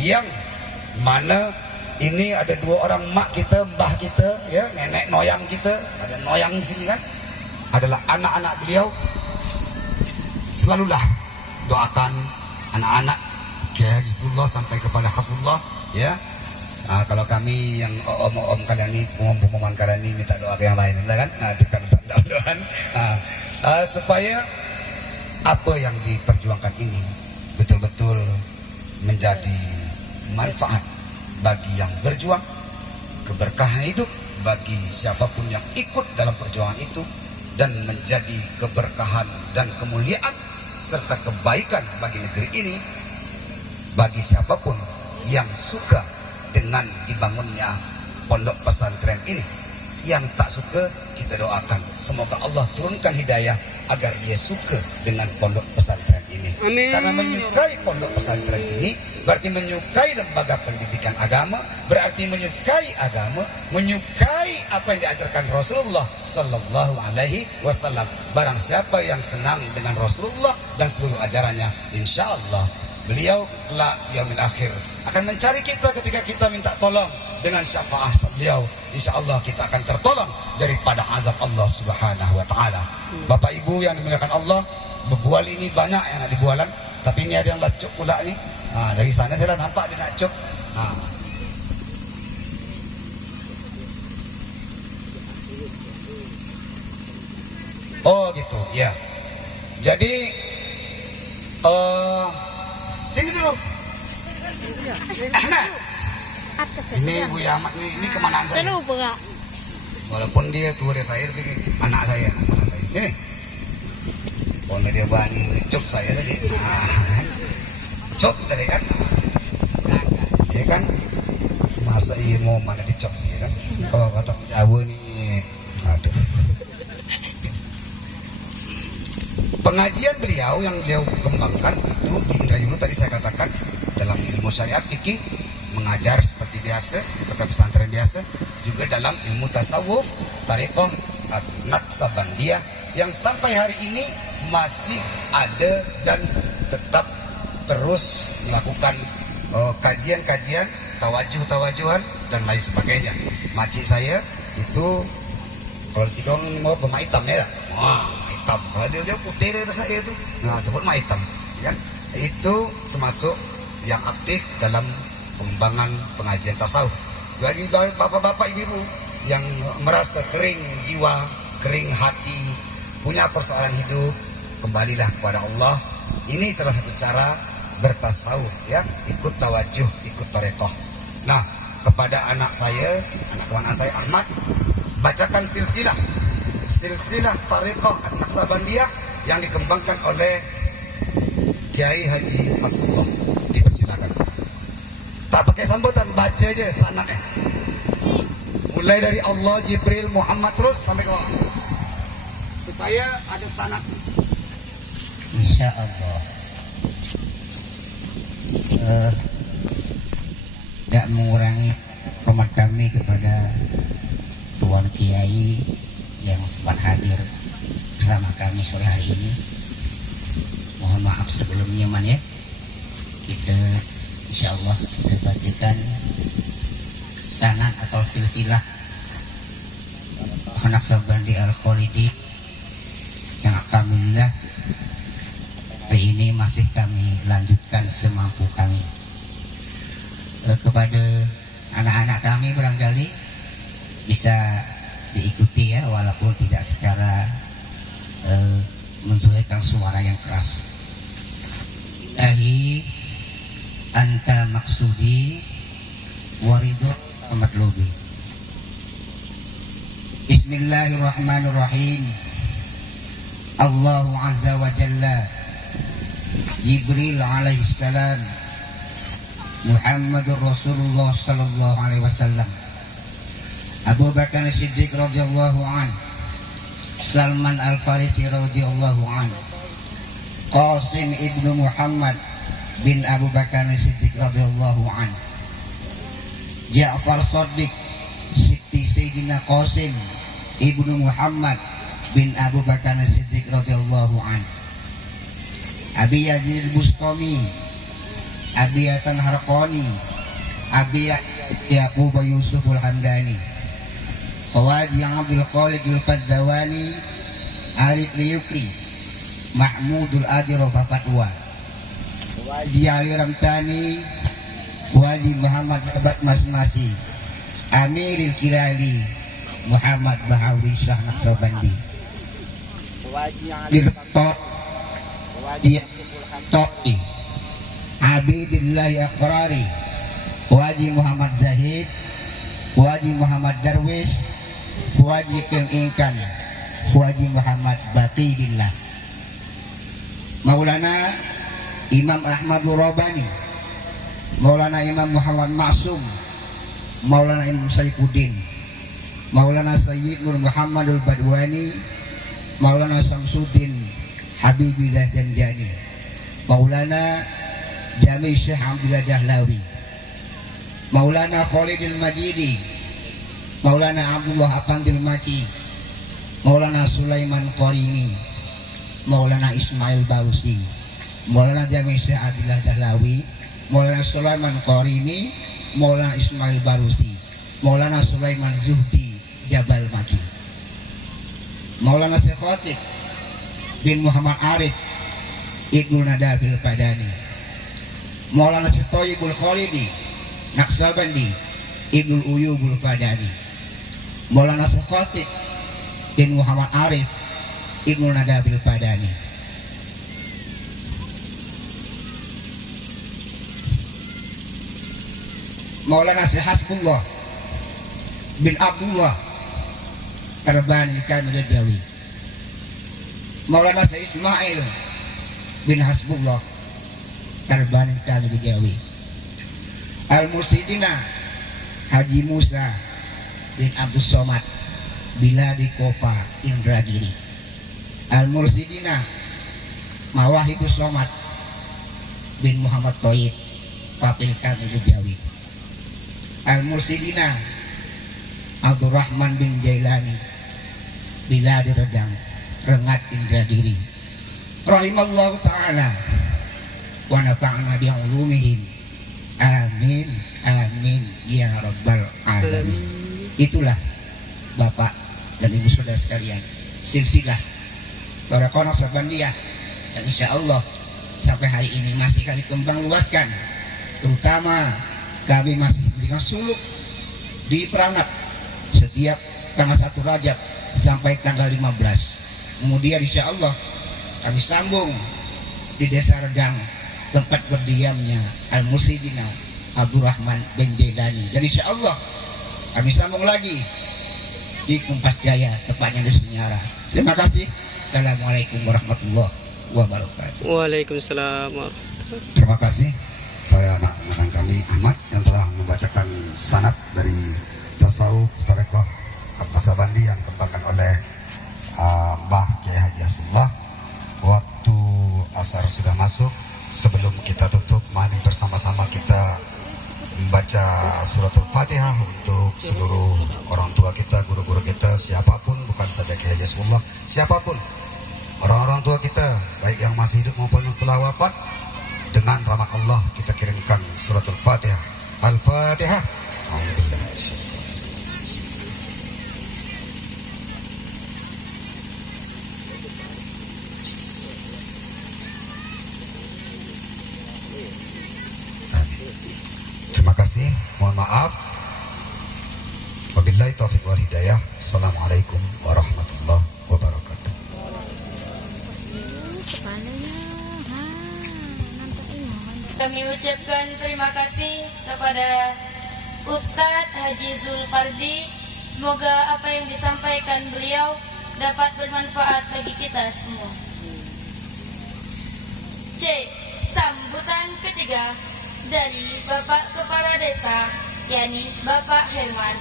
yang mana ini ada dua orang mak kita, mbah kita, ya, nenek noyang kita, ada noyang di sini kan, adalah anak-anak beliau. Selalulah doakan anak-anak Kiai Haji Hasbullah sampai kepada Hasbullah, ya. Kalau kami yang om-om kalian ini, pengumuman kalian ini minta doa ke yang lain, kan? Tekan mudah-mudahan supaya apa yang diperjuangkan ini betul-betul menjadi manfaat bagi yang berjuang, keberkahan hidup bagi siapapun yang ikut dalam perjuangan itu, dan menjadi keberkahan dan kemuliaan serta kebaikan bagi negeri ini bagi siapapun yang suka dengan dibangunnya pondok pesantren ini. Yang tak suka, kita doakan semoga Allah turunkan hidayah agar dia suka dengan pondok pesantren ini. Amin. Karena menyukai pondok pesantren ini berarti menyukai lembaga pendidikan agama, berarti menyukai agama, menyukai apa yang diajarkan Rasulullah Sallallahu Alaihi Wasallam. Barang siapa yang senang dengan Rasulullah dan seluruh ajarannya, insya Allah beliau kelak yaumil akhir akan mencari kita ketika kita minta tolong. Dengan syafaat beliau, insya Allah kita akan tertolong daripada azab Allah Subhanahu Wa Taala. Bapak Ibu yang dimuliakan Allah, berbual ini banyak yang nak dibualan, tapi ini ada yang lacuk pula ni. Dari sana saya nampak dia nak cuk. Oh gitu, ya. Jadi sini dulu. Ahmad. Ini Bu Yamat ini kemanaan saya. Walaupun dia tua dari saya, tapi anak saya. Sini. Pokoknya dia berani ngecuk saya tadi. Cok tadi kan. Ya kan. Masa iya mau mana dicok, ya kan. Kalau kata Jawa nih, aduh. Pengajian beliau yang beliau kembangkan itu di Indrayulu tadi saya katakan dalam ilmu syariat fikih, mengajar seperti biasa, pesantren biasa, juga dalam ilmu tasawuf, tariqah, Naqsabandiyah yang sampai hari ini masih ada dan tetap terus melakukan kajian-kajian, tawajuh-tawajuhan dan lain sebagainya. Makcik saya itu kalau si dong mau mak hitam ya, hitam. Kalau dia putih dari saya itu, sebut mak hitam, kan? Itu termasuk yang aktif dalam pengembangan pengajian tasawuf. Bagi bapak-bapak ibu yang merasa kering jiwa, kering hati, punya persoalan hidup, kembalilah kepada Allah. Ini salah satu cara bertasawuf, ya, ikut tawajuh, ikut tarekoh. Nah, kepada anak saya, anak keponakan saya Ahmad, bacakan silsilah tarekoh Naqsabandiyah yang dikembangkan oleh Kiai Haji Hasbullah. Dipersilakan. Tak pakai sambutan, baca aja sanadnya. Mulai dari Allah, Jibril, Muhammad terus sampai ke bawah. Supaya ada sanad. Insya Allah. Tidak mengurangi hormat kami kepada Tuan Kiai yang sempat hadir bersama kami sore hari ini. Mohon maaf sebelumnya man ya. Kita insya Allah kita bacakan sanad atau silsilah Naqsabandiyah Al-Khalidi yang alhamdulillah hari ini masih kami lanjutkan semampu kami. Kepada anak-anak kami barangkali bisa diikuti ya, walaupun tidak secara menzuhirkan suara yang keras. Anta maksudi waridhu matlubi. Bismillahirrahmanirrahim. Allahu azza wa jalla, Jibril alaihissalam, Muhammadur Rasulullah sallallahu alaihi wasallam, Abu Bakar Siddiq radhiyallahu an, Salman Al-Farisi radhiyallahu an, Qasim ibnu Muhammad bin Abu Bakar Siddiq radhiyallahu an, Ja'far Shadiq Siti Sayyidina Qasim Ibnu Muhammad bin Abu Bakar As-Siddiq radhiyallahu an. Abi Yazid Bustami, Abi Hasan Harqani, Abi Yaqub Yusuf Al-Hamdani, Khawaji Abdul Khaliq Al-Fadzawani, Arif Riyukri, Mahmudul Adiro Papatwa, Haji Ali Ramtani, Haji Muhammad Abad Masmasi, Amiril Kilali, Muhammad Bahawi Shah Naqsabandi, Dirtok Toki, Abidillah Akrari, Haji Muhammad Zahid, Haji Muhammad Darwis, Haji Kim Ingkan, Haji Muhammad Batidillah, Maulana Imam Ahmad Urabani, Maulana Imam Muhammad Ma'sum, Maulana Imam Saifuddin, Maulana Sayyid Nur Muhammadul Badwani, Maulana Samsuddin Habibillah Janjani, Maulana Jami Syekh Abdullah Dahlawi, Maulana Khalidil Majidi, Maulana Abdullah Apandil Maki, Maulana Sulaiman Qarini, Maulana Ismail Barusi, Maulana Jami Syekh Abdullah Dahlawi, Maulana Sulaiman Qarini, Maulana Ismail Barusi, Maulana Sulaiman Zuhdi Jabal Maki, Maulana Syekh Khatib bin Muhammad Arif Ibnu Nadabil Padani, Maulana Syekh Thayyibul Khalidi Naqsabandi Ibnu Uyubul Padani, Maulana Syekh Khatib bin Muhammad Arif Ibnu Nadabil Padani, Maulana Syekh Hasbullah bin Abdullah Tarbani Kamil Jawi, Maulana Syekh Ismail bin Hasbullah Tarbani Kamil Jawi, Al-Mursidina Haji Musa bin Abdul Somad Biladi Kopa Indragiri, Al-Mursidina Mawahibus Somad bin Muhammad Toib Papil Kamil Jawi, Al-Mursidina Abdurrahman bin Jailani Biladi Redang Rengat Indragiri, rahimallahu ta'ala wa nafa'na bi'ulumihim, amin amin ya rabbal alamin. Itulah Bapak dan Ibu saudara sekalian, silsilah Thariqah Naqsabandiyah yang insya Allah sampai hari ini masih kami kembang luaskan, terutama kami masih berikan suluk di Peranap setiap tanggal 1 Rajab sampai tanggal 15. Kemudian insya Allah kami sambung di Desa Redang tempat berdiamnya Al-Mursidina Abdurrahman bin Jailani, dan insya Allah kami sambung lagi di Kumpas Jaya tepatnya di Sunyara. Terima kasih. Assalamualaikum warahmatullahi wabarakatuh. Waalaikumsalam warahmatullahi. Terima kasih para anak-anak kami Ahmad yang telah membacakan sanad dari tasawuf Thariqah Naqsabandi yang dikembangkan oleh Mbah Kiai Haji Asrullah. Waktu asar sudah masuk. Sebelum kita tutup, mari bersama-sama kita membaca surat Al-Fatihah untuk seluruh orang tua kita, guru-guru kita, siapapun, bukan saja Kiai Haji Asrullah, siapapun orang-orang tua kita, baik yang masih hidup maupun yang telah wafat. Dengan rahmat Allah kita kirimkan surat Al-Fatihah. Al-Fatihah. Alhamdulillah. Terima kasih, mohon maaf. Wabillahi taufiq wal hidayah. Assalamualaikum warahmatullahi wabarakatuh. Kami ucapkan terima kasih kepada Ustadz Haji Zulfardi. Semoga apa yang disampaikan beliau dapat bermanfaat bagi kita semua. C. Sambutan ketiga dari Bapak Kepala Desa, yakni Bapak Herman.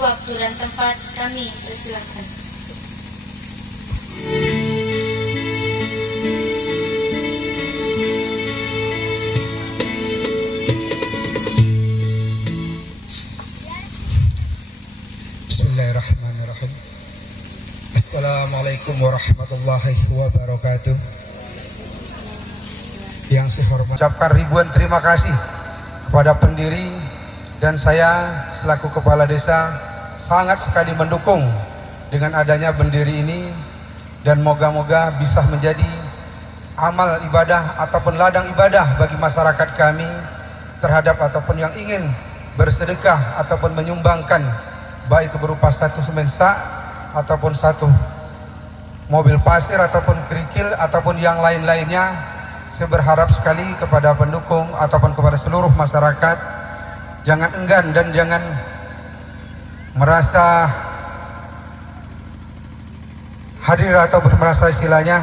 Waktu dan tempat kami persilahkan. Bismillahirrahmanirrahim. warahmatullahi wabarakatuh. Yang saya hormati, ucapkan ribuan terima kasih kepada pendiri, dan saya selaku kepala desa sangat sekali mendukung dengan adanya pendiri ini, dan moga-moga bisa menjadi amal ibadah ataupun ladang ibadah bagi masyarakat kami terhadap ataupun yang ingin bersedekah ataupun menyumbangkan, baik itu berupa satu semen sak ataupun satu mobil pasir ataupun kerikil ataupun yang lain-lainnya. Saya berharap sekali kepada pendukung ataupun kepada seluruh masyarakat, jangan enggan dan jangan merasa hadir ataupun merasa istilahnya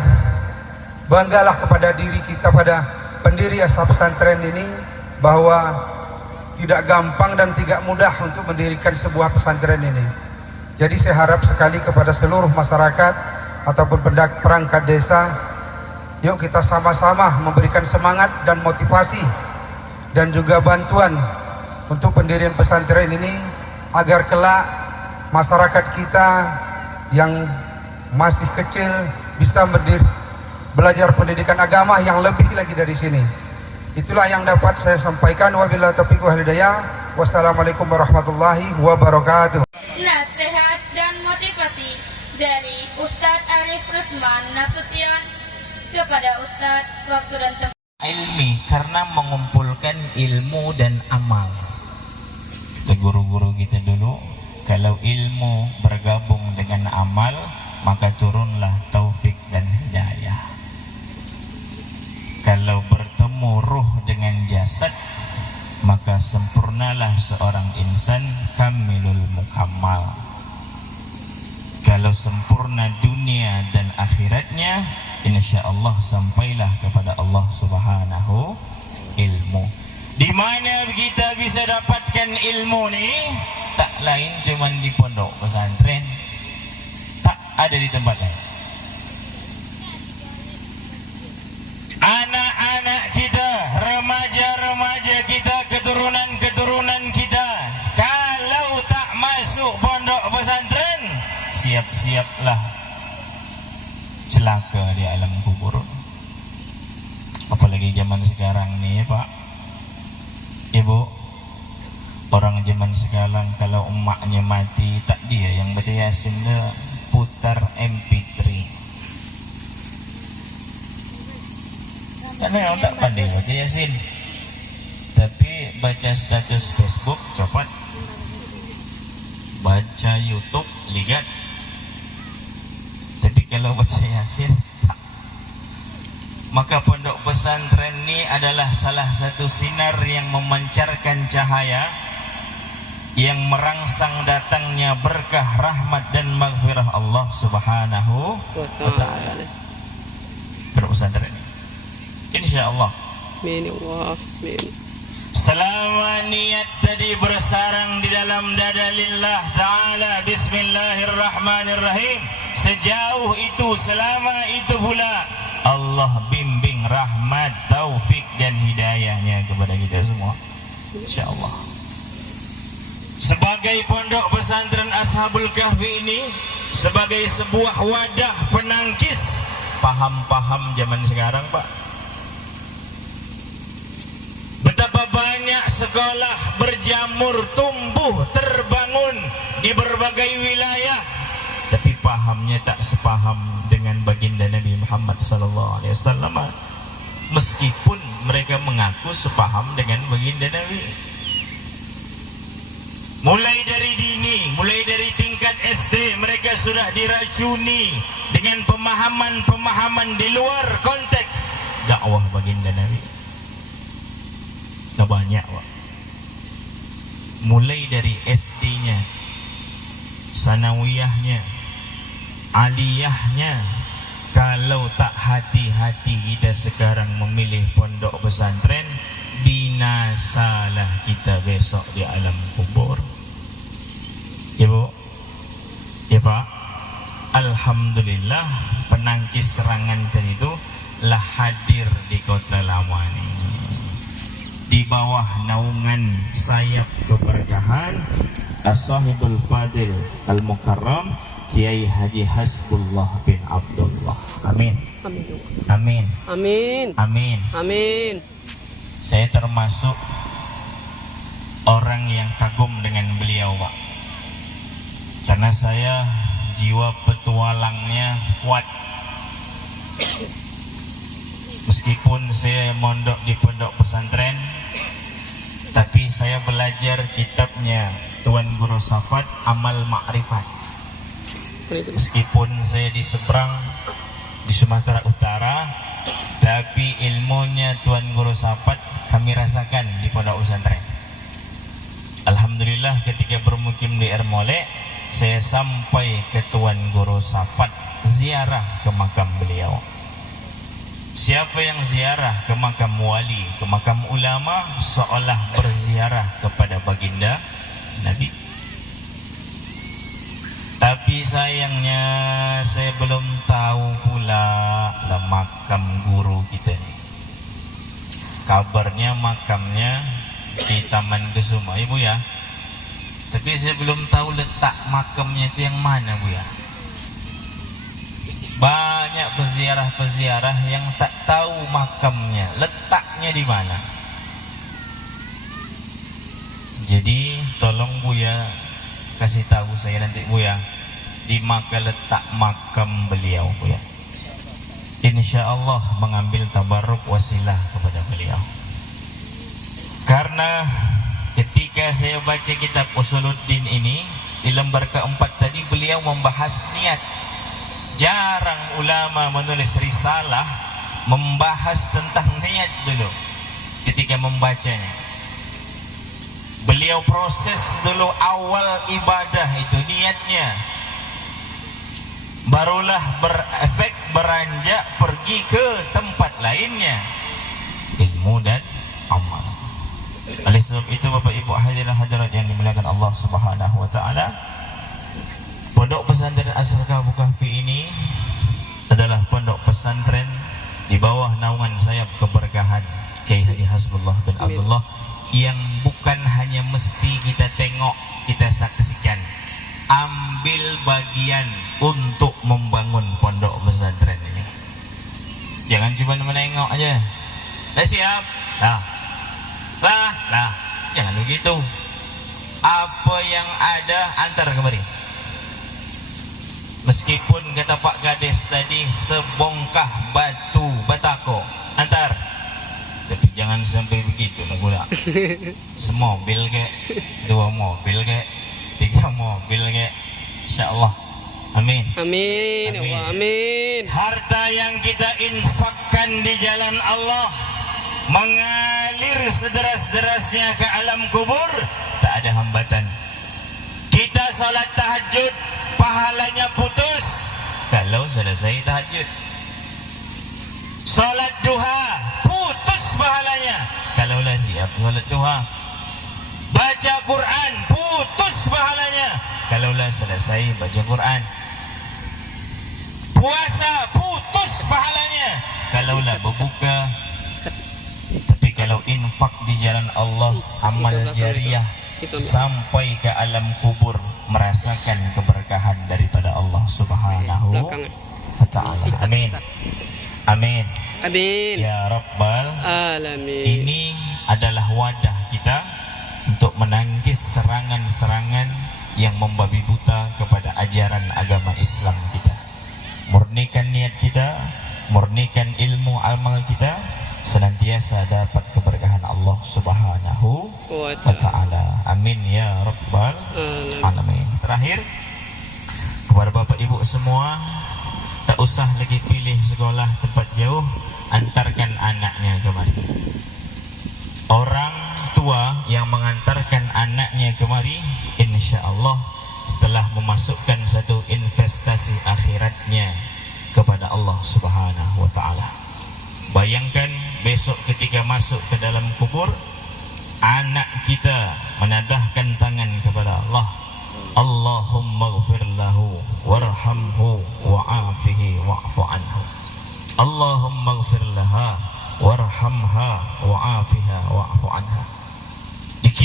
banggalah kepada diri kita, pada pendiri asal pesantren ini, bahwa tidak gampang dan tidak mudah untuk mendirikan sebuah pesantren ini. Jadi saya harap sekali kepada seluruh masyarakat ataupun perangkat desa, yuk kita sama-sama memberikan semangat dan motivasi dan juga bantuan untuk pendirian pesantren ini, agar kelak masyarakat kita yang masih kecil bisa belajar pendidikan agama yang lebih lagi dari sini. Itulah yang dapat saya sampaikan. Wabillahi taufiq wal hidayah. Wassalamualaikum warahmatullahi wabarakatuh. Nasihat dan motivasi dari Ustadz Arif Rusman Nasution kepada Ustadz waktu dan tempat. Ilmi karena mengumpulkan ilmu dan amal. Kita guru-guru kita dulu, kalau ilmu bergabung dengan amal, maka turunlah taufik dan hidayah. Kalau bertemu ruh dengan jasad, maka sempurnalah seorang insan kamilul mukammal. Kalau sempurna dunia dan akhiratnya, insya Allah sampailah kepada Allah Subhanahu ilmu. Di mana kita bisa dapatkan ilmu ni? Tak lain cuma di pondok pesantren, tak ada di tempat lain. Anak-anak kita, remaja-remaja kita, keturunan-keturunan kita, kalau tak masuk pondok pesantren, siap-siaplah celaka di alam kubur. Apalagi zaman sekarang ni, Pak, Ibu, orang zaman sekarang kalau emaknya mati, tak dia yang baca Yasin, dia putar MP3. Kan memang tak pandai baca Yasin, tapi baca status Facebook cepat, baca YouTube ligat. Tapi kalau baca Yasin tak. Maka pondok pesantren ini adalah salah satu sinar yang memancarkan cahaya, yang merangsang datangnya berkah, rahmat dan maghfirah Allah Subhanahu wa ta'ala. Pondok pesantren ini, insya-Allah. Amin ya Allah. Amin. Selama niat tadi bersarang di dalam dada lillah ta'ala, bismillahirrahmanirrahim, sejauh itu, selama itu pula Allah bimbing rahmat, taufik dan hidayahnya kepada kita semua, insya-Allah. Sebagai pondok pesantren Ashabul Kahfi ini, sebagai sebuah wadah penangkis paham-paham zaman sekarang, Pak, betapa banyak sekolah berjamur, tumbuh, terbangun di berbagai wilayah, tapi pahamnya tak sepaham dengan baginda Nabi Muhammad SAW, meskipun mereka mengaku sepaham dengan baginda Nabi. Mulai dari dini, mulai dari tingkat SD, mereka sudah diracuni dengan pemahaman-pemahaman di luar konteks dakwah baginda Nabi. Tak banyak, Pak. Mulai dari SD-nya, sanawiyahnya, aliyahnya. Kalau tak hati-hati kita sekarang memilih pondok pesantren, binasalah kita besok di alam kubur. Ya Bu, ya Pak, alhamdulillah penangkis serangan tadi itu lah hadir di Kota Lama ini, di bawah naungan sayap keberkahan As-Sahibul Fadil Al-Mukarram Kiai Haji Hasbullah bin Abdullah. Amin. Amin. Amin. Amin. Amin. Saya termasuk orang yang kagum dengan beliau, Pak. Karena saya jiwa petualangnya kuat. Meskipun saya mondok di pondok pesantren, tapi saya belajar kitabnya Tuan Guru Safat Amal Ma'rifat. Meskipun saya di seberang di Sumatera Utara, tapi ilmunya Tuan Guru Safat kami rasakan di pondok pesantren. Alhamdulillah ketika bermukim di Ermolek, saya sampai ke Tuan Guru Safat ziarah ke makam beliau. Siapa yang ziarah ke makam wali, ke makam ulama, seolah berziarah kepada baginda Nabi. Tapi sayangnya saya belum tahu pula lah makam guru kita ni. Kabarnya makamnya di Taman Kesuma, Ibu ya. Tapi saya belum tahu letak makamnya itu yang mana, Bu ya. Banyak peziarah-peziarah yang tak tahu makamnya, letaknya di mana. Jadi tolong Bu ya, kasih tahu saya nanti, Bu ya, di mana letak makam beliau, Bu ya. Insya Allah mengambil tabarruk wasilah kepada beliau. Karena ketika saya baca kitab Usuluddin ini, di lembar keempat tadi beliau membahas niat. Jarang ulama menulis risalah membahas tentang niat dulu ketika membacanya. Beliau proses dulu awal ibadah itu niatnya, barulah berefek beranjak pergi ke tempat lainnya, ilmu dan amal. Oleh sebab itu Bapak Ibu hadirin hadirat yang dimuliakan Allah Subhanahu wa taala, pondok pesantren Asal-Kahfu Kahfi ini adalah pondok pesantren di bawah naungan sayap keberkahan Kiai Haji Hasbullah bin Abdullah, yang bukan hanya mesti kita tengok, kita saksikan, ambil bagian untuk membangun pondok pesantren ini. Jangan cuma menengok aja. Dah siap? Lah, jangan begitu. Apa yang ada antar kemari. Meskipun kata Pak Kades tadi sebongkah batu batako, antar. Tapi jangan sampai begitu lah pula. Semobil kek, 2 mobil kek, 3 mobil kek, insyaAllah. Amin. Amin. Ya Allah, amin. Harta yang kita infakkan di jalan Allah mengalir sederas-derasnya ke alam kubur, tak ada hambatan. Kita salat tahajud, pahalanya putus kalau selesai tahajud. Salat duha, putus pahalanya kalaulah siap salat duha. Baca Quran, putus pahalanya kalaulah selesai baca Quran. Puasa, putus pahalanya kalaulah berbuka. Tapi kalau infak di jalan Allah, amal jariah sampai ke alam kubur, merasakan keberkahan daripada Allah Subhanahu wa ta'ala. Amin. Amin. Amin. Ya Rabbal Alamin. Ini adalah wadah kita untuk menangkis serangan-serangan yang membabi buta kepada ajaran agama Islam kita. Murnikan niat kita, murnikan ilmu amal kita, senantiasa dapat keberkahan Allah Subhanahu wa ta'ala. Amin ya Rabbal Alamin. Terakhir, kepada Bapak Ibu semua, tak usah lagi pilih sekolah tempat jauh, antarkan anaknya kemari. Orang tua yang mengantarkan anaknya kemari, insya Allah setelah memasukkan satu investasi akhiratnya kepada Allah Subhanahu wa ta'ala. Bayangkan besok ketika masuk ke dalam kubur, anak kita menadahkan tangan kepada Allah, Allahumma ghfir lahu warhamhu wa'afihi wa'fu anhu. Allahumma ghfir laha warhamha wa'afiha wa'fu anha.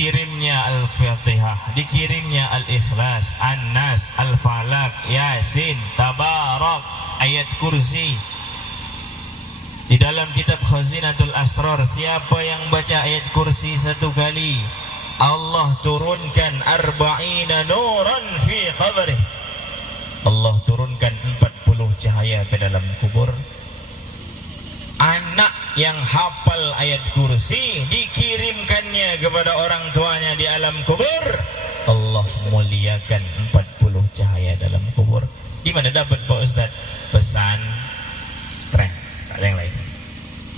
dikirimnya Al-Fatihah, dikirimnya Al-Ikhlas, An-Nas, Al-Falaq, Yasin, Tabarak, ayat kursi. Di dalam kitab Khazinatul Asrar, siapa yang baca ayat kursi 1 kali, Allah turunkan 40 nuran fi qabrih. Allah turunkan 40 cahaya ke dalam kubur. Anak yang hafal ayat kursi dikirimkannya kepada orang tuanya di alam kubur, Allah muliakan 40 cahaya dalam kubur. Di mana dapat Pak Ustaz? Pesan tren, tak ada yang lain.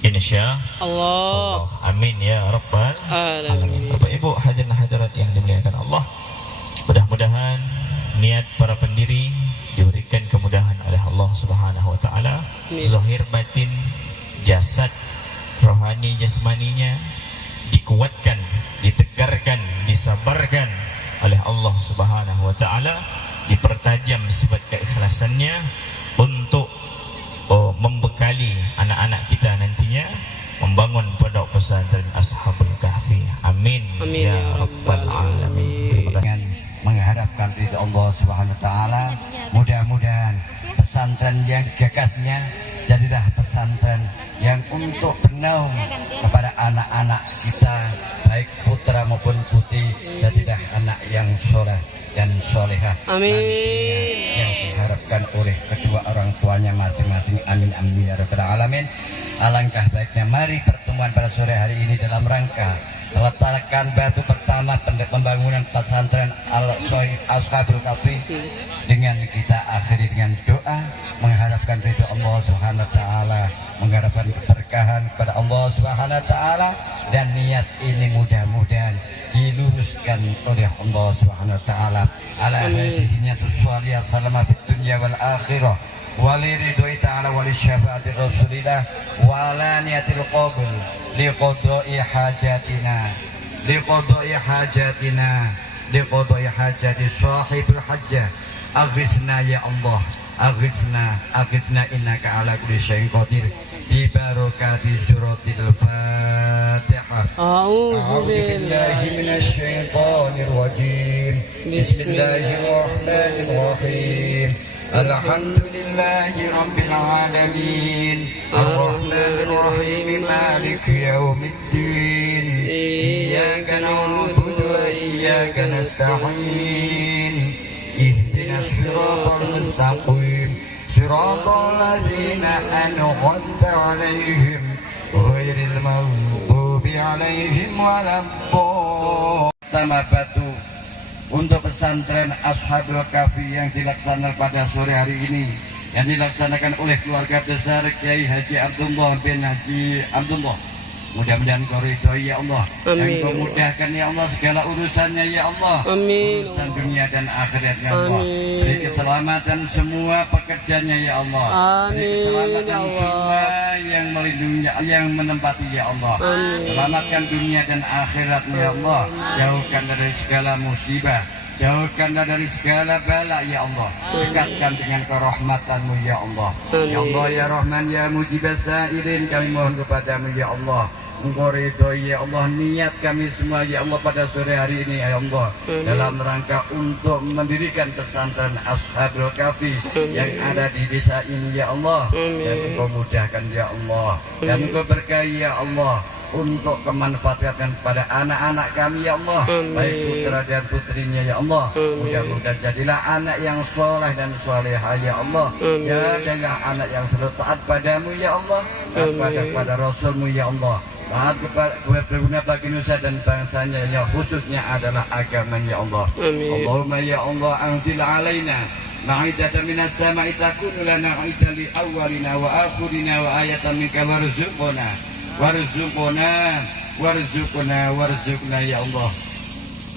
Insya Allah. Amin ya Rabbal Alamin. Bapak Ibu hadirin hadirat yang dimuliakan Allah, mudah-mudahan niat para pendiri diberikan kemudahan oleh Allah Subhanahu wa taala, zahir batin, jasad, rohani, jasmaninya dikuatkan, ditegarkan, disabarkan oleh Allah Subhanahu wa taala, dipertajam sifat keikhlasannya untuk membekali anak-anak kita nantinya membangun pondok pesantren Ashabul Kahfi. Amin, amin ya Rabbal Alamin. Terima kasih. Mengharapkan ridha Allah Subhanahu wa taala, mudah-mudahan pesantren yang gagasnya jadilah pesantren yang untuk bernaung kepada anak-anak kita, baik putra maupun putri, jadilah anak yang soleh dan solehah. Amin. Yang diharapkan oleh kedua orang tuanya masing-masing. Amin amin ya Rabbal Alamin. Alangkah baiknya mari pertemuan pada sore hari ini dalam rangka meletakkan batu pertama pembangunan pesantren Ashabul Kahfi, dengan kita akhiri dengan doa mengharapkan ridho Allah Subhanahu wa taala, mengharapkan keberkahan kepada Allah Subhanahu wa taala, dan niat ini mudah-mudahan diluruskan oleh Allah Subhanahu wa taala ala hadhihi sholiyah salama fid dunya wal akhirah waliridhoi ta'ala walisyafaati rasulillah walaniyatil qabul liqodoi hajatina liqodoi hajati sahibul hajjah. Aghithna ya Allah, aghithna innaka ala kulli syai'in qadir bi barakati suratil Fatihah. A'udzu billahi minasy syaithanir rajim. Bismillahirrahmanirrahim. Alhamdulillahi rabbil alamin. Ar-Rahmanir Rahim. Maliki yaumiddin. Iyyaka na'budu wa iyyaka nasta'in. Ihdinas siratal mustaqim. Siratal ladzina an'amta 'alaihim ghairil maghdubi 'alaihim waladdallin. Pertama batu untuk pesantren Ashabul Kahfi yang dilaksanakan pada sore hari ini, yang dilaksanakan oleh keluarga besar Kiai Haji Abdullah bin Haji Abdullah. Mudah-mudahan Kau ridhoi ya Allah. Yang Kau mudahkan ya Allah segala urusannya ya Allah. Amin. Urusan dunia dan akhirat ya Allah. Beri keselamatan semua pekerjanya ya Allah. Amin. Beri keselamatan semua yang melindungi, yang menempati ya Allah. Amin. Selamatkan dunia dan akhiratnya ya Allah. Jauhkan dari segala musibah, jauhkanlah dari segala bala ya Allah. Dekatkan dengan kerahmatan-Mu ya Allah. Ya Allah ya Rahman ya Mujibas Sa'ilin, kami mohon kepadamu ya Allah. Engkau ridhoi ya Allah niat kami semua ya Allah pada sore hari ini ya Allah, dalam rangka untuk mendirikan pesantren Ashabul Kahfi yang ada di desa ini ya Allah. Dan Engkau mudahkan ya Allah, dan Engkau berkahi ya Allah untuk kemanfaatkan pada anak-anak kami ya Allah, baik putra dan putrinya ya Allah. Mudah-mudahan jadilah anak yang soleh dan solehah ya Allah. Ya, jadilah anak yang selalu taat padamu ya Allah, dan pada Rasulmu ya Allah. Taat berguna bagi nusa dan bangsanya ya, khususnya adalah agama ya Allah. Allahumma ya Allah anzil alaina ma'idatan minas sama'i takunu lana 'idan li awwalina wa akhirina wa ayatan minka warzuqna ya Allah.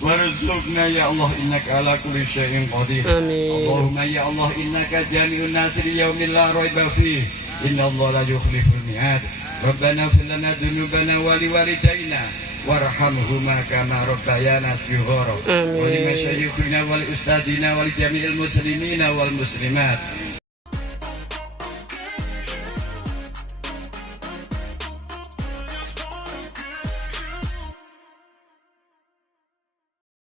Warzuqna ya Allah innaka ala kulli syai'in qadir. Allahumma ya Allah innaka jami'un nas li yaumin la raiba fihi. Inna Allah la yukhliful mi'ad. Rabbana ighfir lana dzunubana wa liwalidayna warhamhuma kama rabbayana shighara. Wa li masyayikhina wal ustadina wa li jami'il muslimina wal muslimat